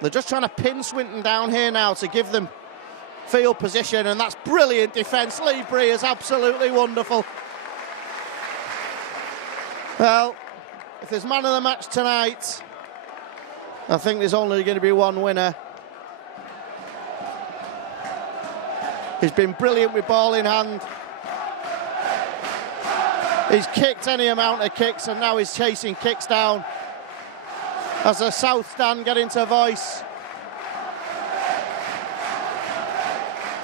They're just trying to pin Swinton down here now to give them field position, and that's brilliant defence. Lee Breers, absolutely wonderful. Well, if there's man of the match tonight, I think there's only going to be one winner. He's been brilliant with ball in hand. He's kicked any amount of kicks, and now he's chasing kicks down as the South stand get into voice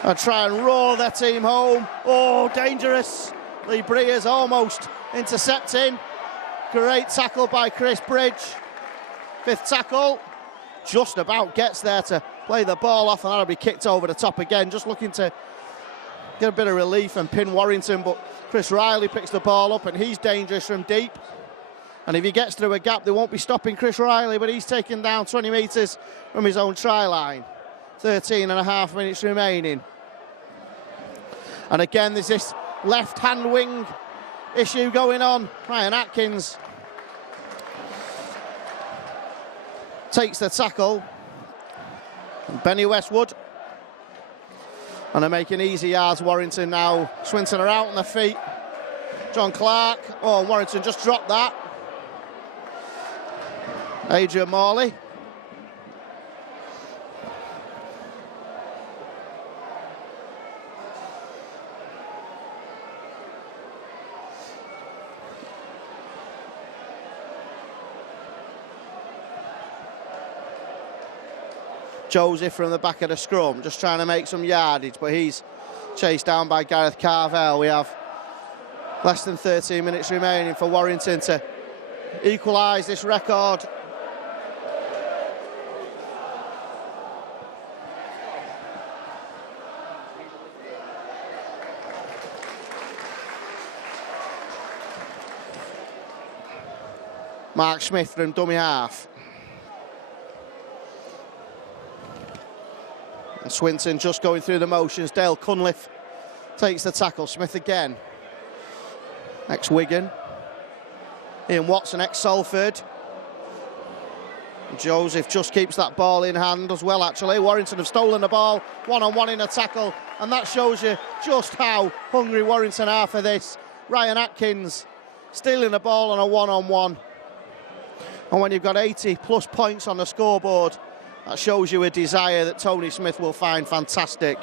and try and roar their team home. Oh, dangerous. Lee Breers almost intercepting. Great tackle by Chris Bridge. 5th tackle. Just about gets there to play the ball off, and that'll be kicked over the top again. Just looking to get a bit of relief and pin Warrington, but Chris Riley picks the ball up and he's dangerous from deep. And if he gets through a gap, they won't be stopping Chris Riley, but he's taken down 20 metres from his own try line. 13 and a half minutes remaining. And again, there's this left-hand wing issue going on. Ryan Atkins takes the tackle. And Benny Westwood. And they're making easy yards, Warrington now. Swinton are out on their feet. John Clark. Oh, Warrington just dropped that. Adrian Morley. Joseph from the back of the scrum, just trying to make some yardage, but he's chased down by Gareth Carvel. We have less than 13 minutes remaining for Warrington to equalise this record. Mark Smith from dummy half. And Swinton just going through the motions. Dale Cunliffe takes the tackle. Smith again. Ex-Wigan. Ian Watson, ex-Salford. Joseph just keeps that ball in hand as well, actually. Warrington have stolen the ball, one-on-one in a tackle, and that shows you just how hungry Warrington are for this. Ryan Atkins stealing the ball on a one-on-one. And when you've got 80-plus points on the scoreboard, that shows you a desire that Tony Smith will find fantastic.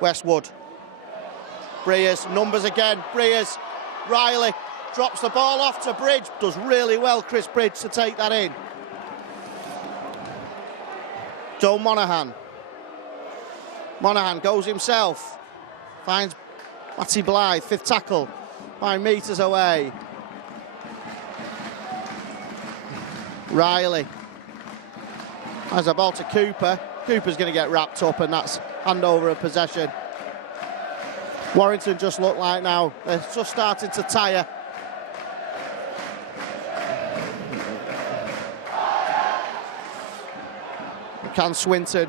Westwood. Breers, numbers again. Breers, Riley drops the ball off to Bridge. Does really well, Chris Bridge, to take that in. Joe Monaghan. Monaghan goes himself. Finds Matty Blythe, fifth tackle. 5 metres away. Riley has the ball to Cooper. Cooper's going to get wrapped up, and that's handover of possession. Warrington just look like now they're just starting to tire. Can Swinton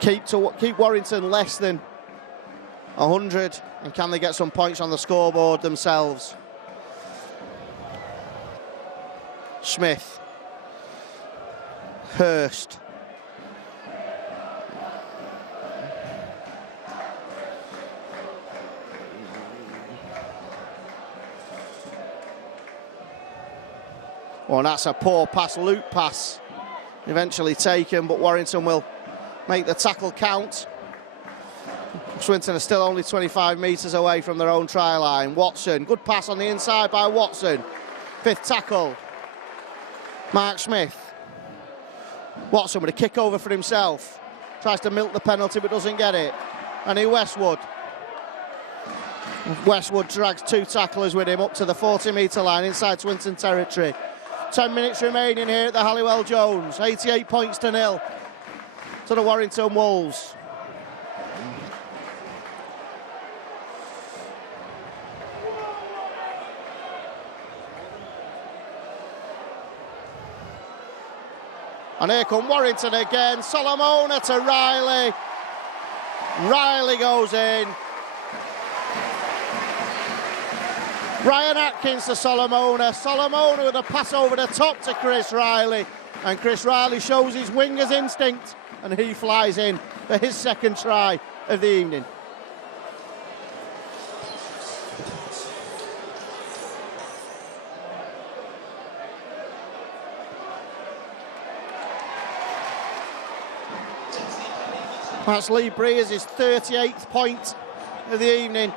keep Warrington less than 100, and can they get some points on the scoreboard themselves? Smith, Hurst, oh, and that's a poor pass, loop pass, eventually taken, but Warrington will make the tackle count. Swinton are still only 25 metres away from their own try line. Watson, good pass on the inside by Watson. Fifth tackle. Mark Smith. Watson with a kick over for himself. Tries to milk the penalty but doesn't get it. And here Westwood. Westwood drags 2 tacklers with him up to the 40-metre line inside Swinton territory. 10 minutes remaining here at the Halliwell Jones. 88 points to 0 to the Warrington Wolves. And here come Warrington again. Solomona to Riley. Riley goes in. Ryan Atkins to Solomona. Solomona with a pass over the top to Chris Riley. And Chris Riley shows his winger's instinct. And he flies in for his second try of the evening. That's Lee Breers' 38th point of the evening.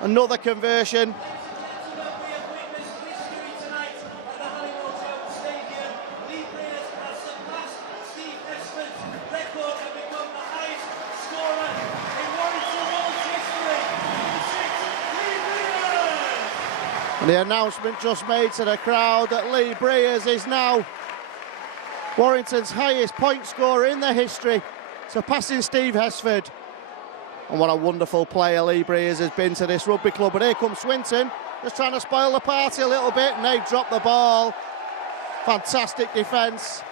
Another conversion. And the announcement just made to the crowd that Lee Breers is now Warrington's highest point scorer in their history, surpassing Steve Hesford. And what a wonderful player Lee Breers has been to this rugby club. But here comes Swinton, just trying to spoil the party a little bit, and they've dropped the ball. Fantastic defence.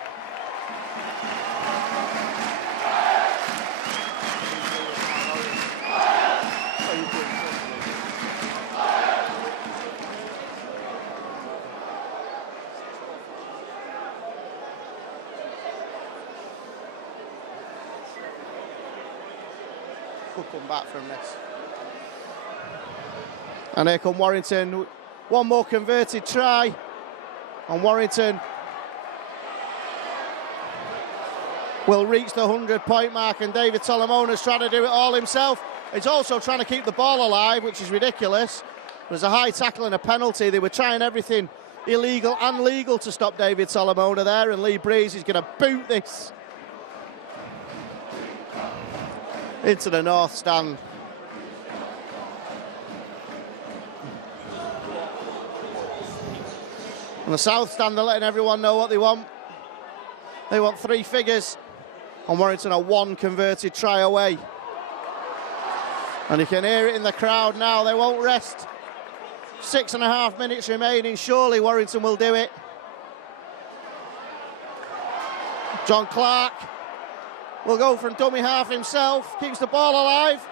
Could come back from this. And here come Warrington. One more converted try. And Warrington will reach the 100-point mark, and David Solomona's trying to do it all himself. He's also trying to keep the ball alive, which is ridiculous. There's a high tackle and a penalty. They were trying everything illegal and legal to stop David Solomona there, and Lee Breeze is going to boot this into the north stand. On the south stand, they're letting everyone know what they want. They want 3 figures. And Warrington are 1 converted try away. And you can hear it in the crowd now. They won't rest. 6.5 minutes remaining. Surely Warrington will do it. John Clark will go from dummy half himself. Keeps the ball alive.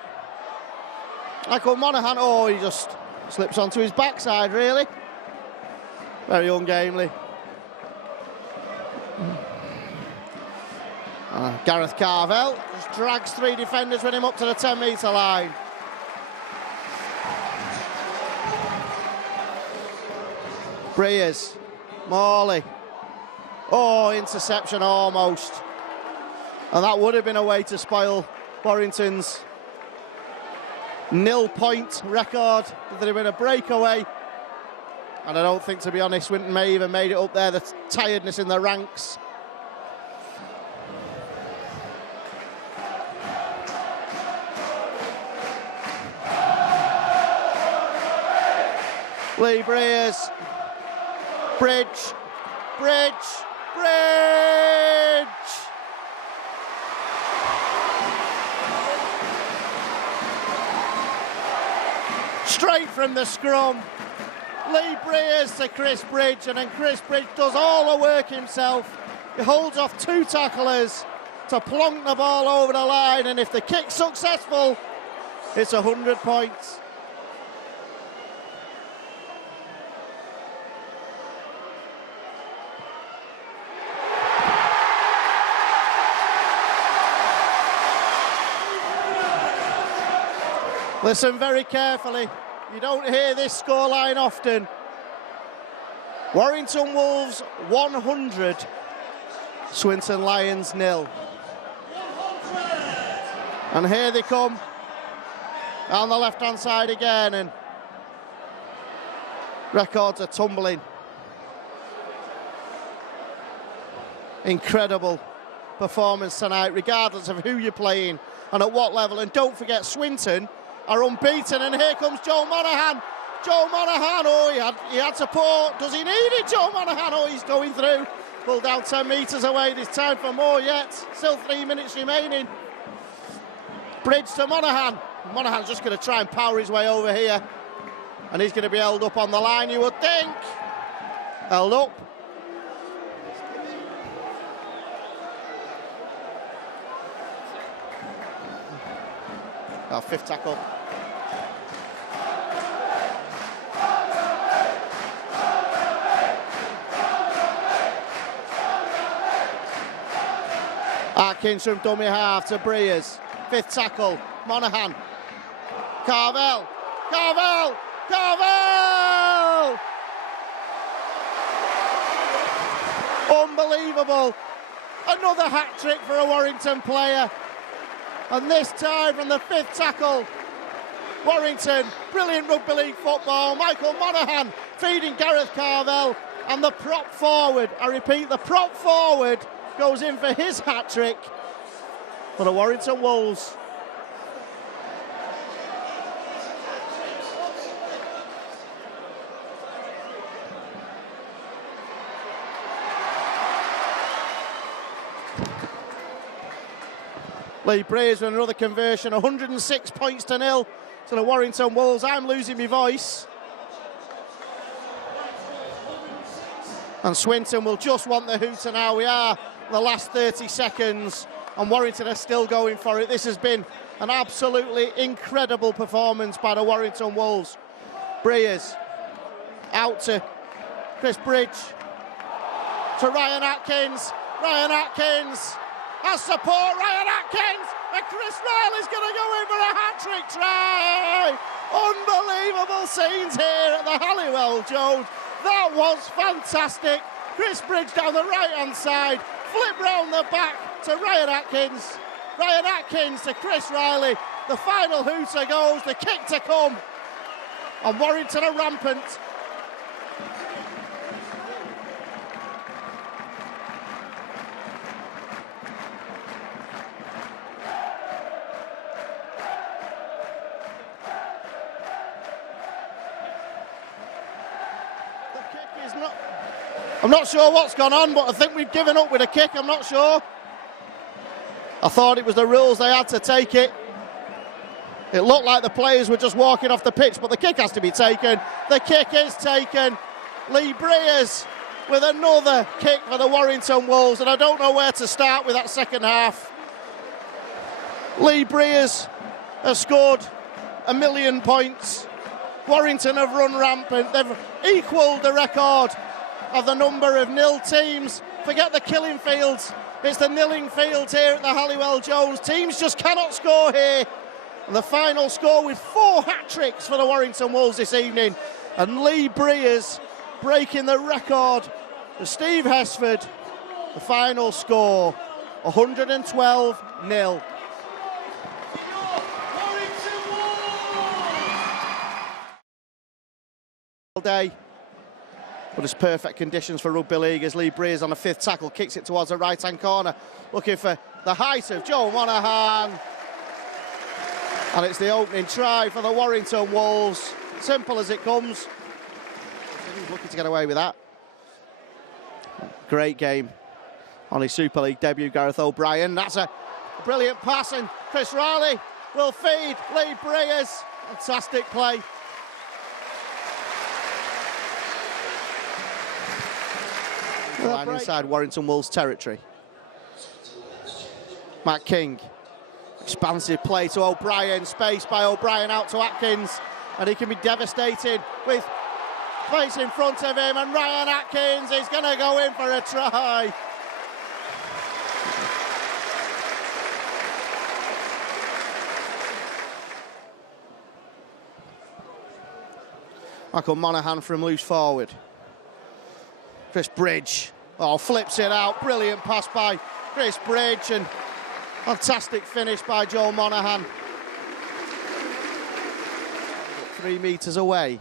Michael Monaghan. Oh, he just slips onto his backside, really. Very ungainly. Gareth Carvell just drags 3 defenders with him up to the 10-metre line. Breers, Morley. Oh, interception almost. And that would have been a way to spoil Warrington's 0-point record if there had been a breakaway. And I don't think, to be honest, Swinton may even made it up there, the tiredness in the ranks. Lee Breers, Bridge, straight from the scrum. Lee Breers to Chris Bridge, and then Chris Bridge does all the work himself. He holds off 2 tacklers to plonk the ball over the line, and if the kick's successful, it's 100 points. Listen very carefully. You don't hear this scoreline often. Warrington Wolves 100, Swinton Lions 0. And here they come on the left-hand side again, and records are tumbling. Incredible performance tonight, regardless of who you're playing and at what level. And don't forget, Swinton are unbeaten, and here comes Joe Monaghan. Joe Monaghan, oh, he had support. Does he need it, Joe Monaghan? Oh, he's going through. Pulled down 10 metres away. There's time for more yet. Still 3 minutes remaining. Bridge to Monaghan. Monaghan's just going to try and power his way over here. And he's going to be held up on the line, you would think. Held up. Our 5th tackle. Atkins from dummy half to Breers. 5th tackle, Monaghan. Carvell. Unbelievable. Another hat-trick for a Warrington player. And this time from the 5th tackle, Warrington, brilliant rugby league football. Michael Monaghan feeding Gareth Carvell, and the prop forward, I repeat, the prop forward goes in for his hat-trick for the Warrington Wolves. Lee Breers with another conversion, 106 points to 0 to the Warrington Wolves. I'm losing my voice. And Swinton will just want the hooter now. We are the last 30 seconds and Warrington are still going for it. This has been an absolutely incredible performance by the Warrington Wolves. Breers out to Chris Bridge, to Ryan Atkins. Ryan Atkins has support. Ryan Atkins, and Chris Riley's going to go in for a hat-trick try. Unbelievable scenes here at the Halliwell Jones. That was fantastic. Chris Bridge down the right-hand side, flip round the back to Ryan Atkins. Ryan Atkins to Chris Riley. The final hooter goes, the kick to come. And Warrington are rampant. I'm not sure what's gone on, but I think we've given up with a kick. I'm not sure. I thought it was the rules, they had to take it. It looked like the players were just walking off the pitch, but the kick has to be taken. The kick is taken. Lee Breers with another kick for the Warrington Wolves, and I don't know where to start with that second half. Lee Breers has scored 1,000,000 points. Warrington have run rampant. They've equalled the record of the number of nil teams. Forget the killing fields. It's the nilling fields here at the Halliwell Jones. Teams just cannot score here. And the final score with 4 hat-tricks for the Warrington Wolves this evening. And Lee Breers breaking the record for Steve Hesford. The final score, 112-0. Day. But it's perfect conditions for rugby league as Lee Breers on the 5th tackle kicks it towards the right-hand corner, looking for the height of Joe Monaghan. And it's the opening try for the Warrington Wolves. Simple as it comes. He's lucky to get away with that. Great game on his Super League debut, Gareth O'Brien. That's a brilliant pass, and Chris Riley will feed Lee Breers. Fantastic play. Line inside Warrington Wolves territory. Matt King, expansive play to O'Brien, space by O'Brien out to Atkins, and he can be devastated with place in front of him, and Ryan Atkins is going to go in for a try. Michael Monaghan from loose forward. Chris Bridge, flips it out. Brilliant pass by Chris Bridge, and fantastic finish by Joe Monaghan. 3 metres away.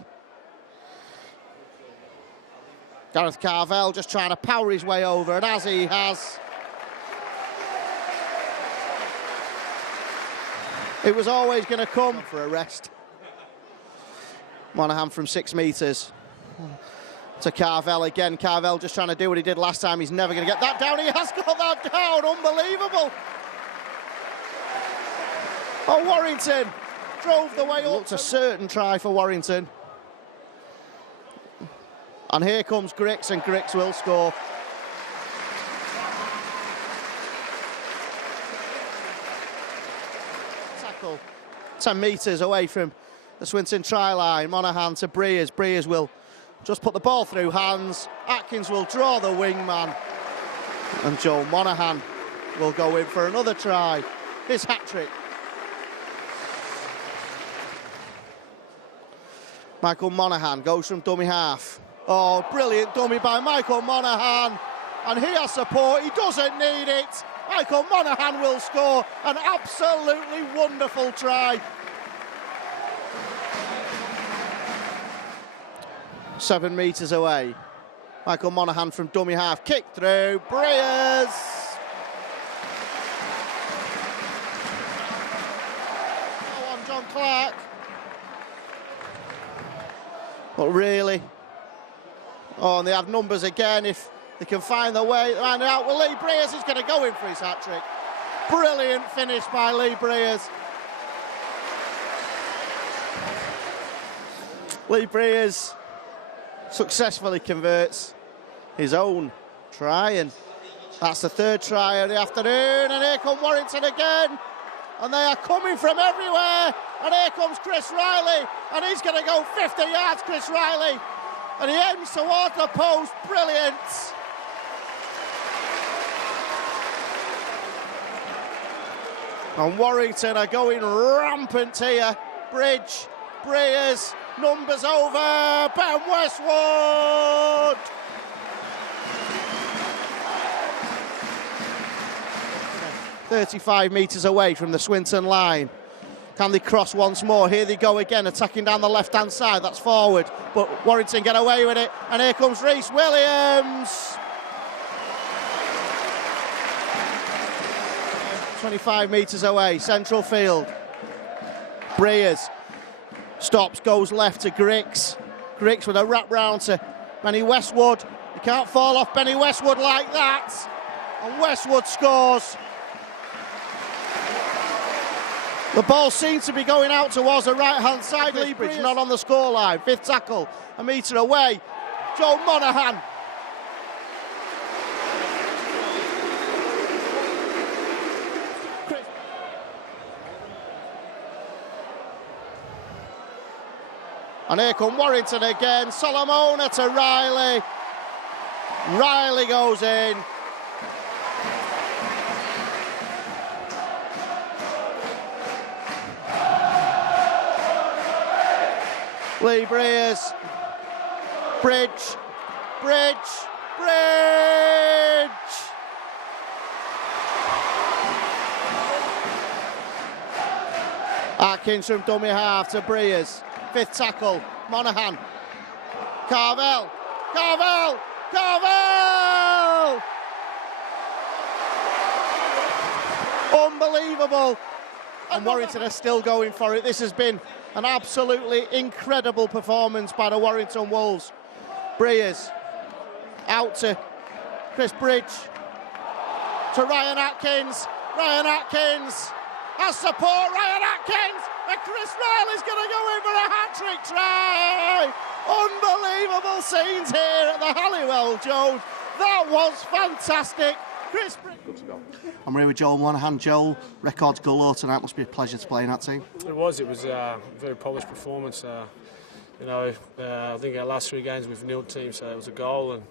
Gareth Carvell just trying to power his way over, and as he has, it was always going to come for a rest. Monaghan from 6 metres. To Carvell again. Carvell just trying to do what he did last time. He's never going to get that down. He has got that down. Unbelievable. Oh, Warrington drove the way up. It's a certain try for Warrington. And here comes Grix, and Grix will score. Tackle 10 metres away from the Swinton try line. Monaghan to Breers. Breers will just put the ball through hands. Atkins will draw the wingman. And Joe Monaghan will go in for another try. His hat-trick. Michael Monaghan goes from dummy half. Oh, brilliant dummy by Michael Monaghan. And he has support. He doesn't need it. Michael Monaghan will score an absolutely wonderful try. 7 metres away. Michael Monaghan from dummy half. Kick through. Breers. Oh, on John Clark. But really. Oh, and they have numbers again if they can find their way around out. Well, Lee Breers is going to go in for his hat-trick. Brilliant finish by Lee Breers. Lee Breers successfully converts his own try, and that's the third try of the afternoon. And here come Warrington again, and they are coming from everywhere. And here comes Chris Riley, and he's going to go 50 yards, Chris Riley, and he aims towards the post. Brilliant. And Warrington are going rampant here. Bridge, Breers, numbers over, Ben Westwood. "35 metres away from the Swinton line. Can they cross once more? Here they go again, attacking down the left-hand side. That's forward, but Warrington get away with it. And here comes Rhys Williams. 25 metres away, central field. Breers stops, goes left to Griggs. Griggs with a wrap round to Benny Westwood. You can't fall off Benny Westwood like that. And Westwood scores. The ball seems to be going out towards the right-hand side. Leebridge not on the scoreline. 5th tackle, a metre away. Joe Monaghan. And here come Warrington again. Solomona to Riley. Riley goes in. Lee Breers. Bridge. Atkins from dummy half to Breers. 5th tackle, Monaghan. Carvel! Unbelievable. And Warrington are still going for it. This has been an absolutely incredible performance by the Warrington Wolves. Breers out to Chris Bridge, to Ryan Atkins. Has support, Ryan Atkins, and Chris Riley's going to go in for a hat-trick try. Unbelievable scenes here at the Halliwell, Jones. That was fantastic. Chris Bridge. Good to go. I'm here with Joel Monaghan. Joel, records galore tonight. Must be a pleasure to play in that team. It was a very polished performance. I think our last 3 games we've nilled teams, so it was a goal, and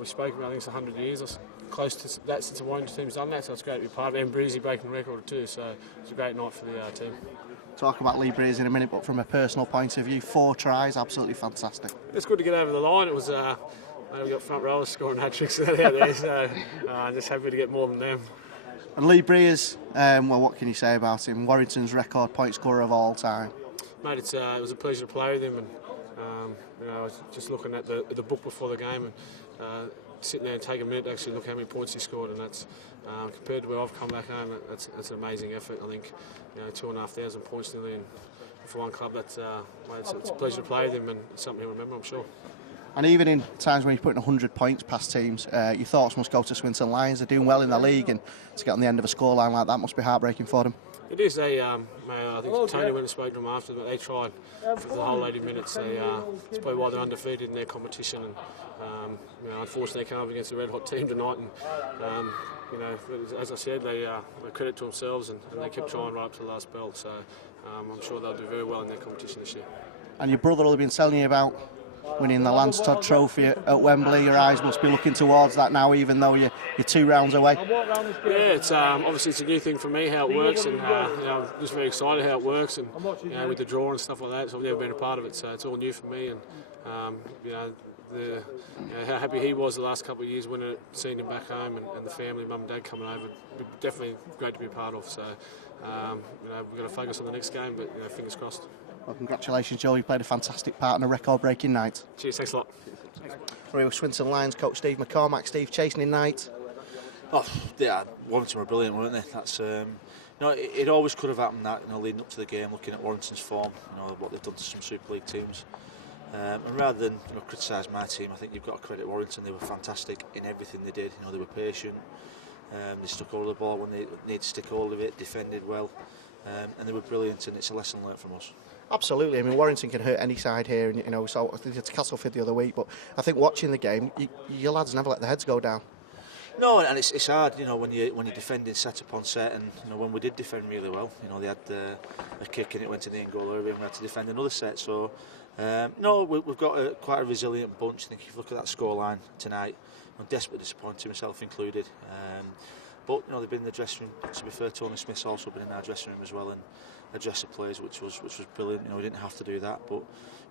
we spoke about, I think it's 100 years or close to that since the Warrington team's done that, so it's great to be part of it. And Breezy breaking the record too, so it's a great night for the team. Talk about Lee Breers in a minute, but from a personal point of view, 4 tries, absolutely fantastic. It's good to get over the line. It was we got front rowers scoring hat-tricks out there, so I'm just happy to get more than them. And Lee Breers, well, what can you say about him? Warrington's record point scorer of all time. Mate, it was a pleasure to play with him, and I was just looking at the book before the game, and sitting there and take a minute to actually look how many points he scored, and that's compared to where I've come back home, that's an amazing effort. I think 2,500 points nearly for one club. It's a pleasure to play with him, and it's something he'll remember, I'm sure. And even in times when you're putting 100 points past teams, your thoughts must go to Swinton Lions. They're doing well in the league, and to get on the end of a scoreline like that must be heartbreaking for them. It is. I think Tony went and spoke to them after, but they tried for the whole 80 minutes. It's probably why they're undefeated in their competition, and unfortunately they came up against a red hot team tonight. And as I said, they credit to themselves, and they kept trying right up to the last belt. So I'm sure they'll do very well in their competition this year. And your brother will have been telling you about winning the Lance Todd Trophy at Wembley. Your eyes must be looking towards that now, even though you're 2 rounds away. Yeah, it's obviously it's a new thing for me how it works, and I'm just very excited how it works, and with the draw and stuff like that. So I've never been a part of it, so it's all new for me. And how happy he was the last couple of years winning it, seeing him back home, and the family, mum and dad coming over, definitely great to be a part of. So we're going to focus on the next game, but fingers crossed. Well, congratulations, Joel. You played a fantastic part in a record-breaking night. Cheers, thanks a lot. We're with Swinton Lions coach Steve McCormack. Steve, chastening night. Oh, yeah, Warrington were brilliant, weren't they? That's it always could have happened that leading up to the game, looking at Warrington's form, what they've done to some Super League teams. And rather than criticise my team, I think you've got to credit Warrington. They were fantastic in everything they did. They were patient. They stuck hold of the ball when they needed to stick hold of it. Defended well. and they were brilliant, and it's a lesson learnt from us. Absolutely. I mean, Warrington can hurt any side here, and you know, so I think it's Castleford the other week. But I think watching the game, your lads never let their heads go down. No, and it's hard, you know, when you're defending set upon set, and you know when we did defend really well, you know they had a kick and it went to the end goal area, and we had to defend another set. So no, we've got quite a resilient bunch. I think if you look at that scoreline tonight, I'm desperately disappointed, myself included. But you know they've been in the dressing room. To be fair, Tony Smith's also been in our dressing room as well and addressed the players, which was brilliant. You know we didn't have to do that, but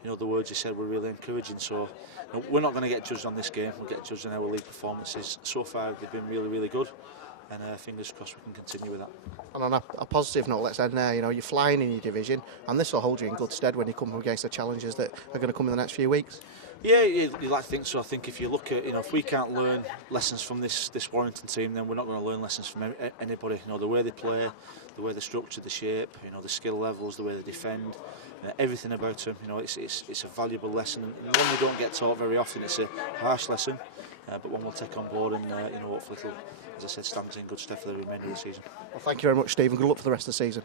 you know the words he said were really encouraging. So you know, we're not going to get judged on this game. We'll get judged on our league performances. So far they've been really good, and fingers crossed we can continue with that. And on a positive note, let's end there. You know, you're flying in your division, and this will hold you in good stead when you come up against the challenges that are going to come in the next few weeks. Yeah, you like to think so. I think if you look at, you know, if we can't learn lessons from this Warrington team, then we're not going to learn lessons from anybody. You know, the way they play, the way they structure, the shape, you know, the skill levels, the way they defend, everything about them. You know, it's a valuable lesson, and one we don't get taught very often. It's a harsh lesson, but one we'll take on board, and you know, hopefully it'll, as I said, stand us in good stead for the remainder of the season. Well, thank you very much, Steve, and good luck for the rest of the season.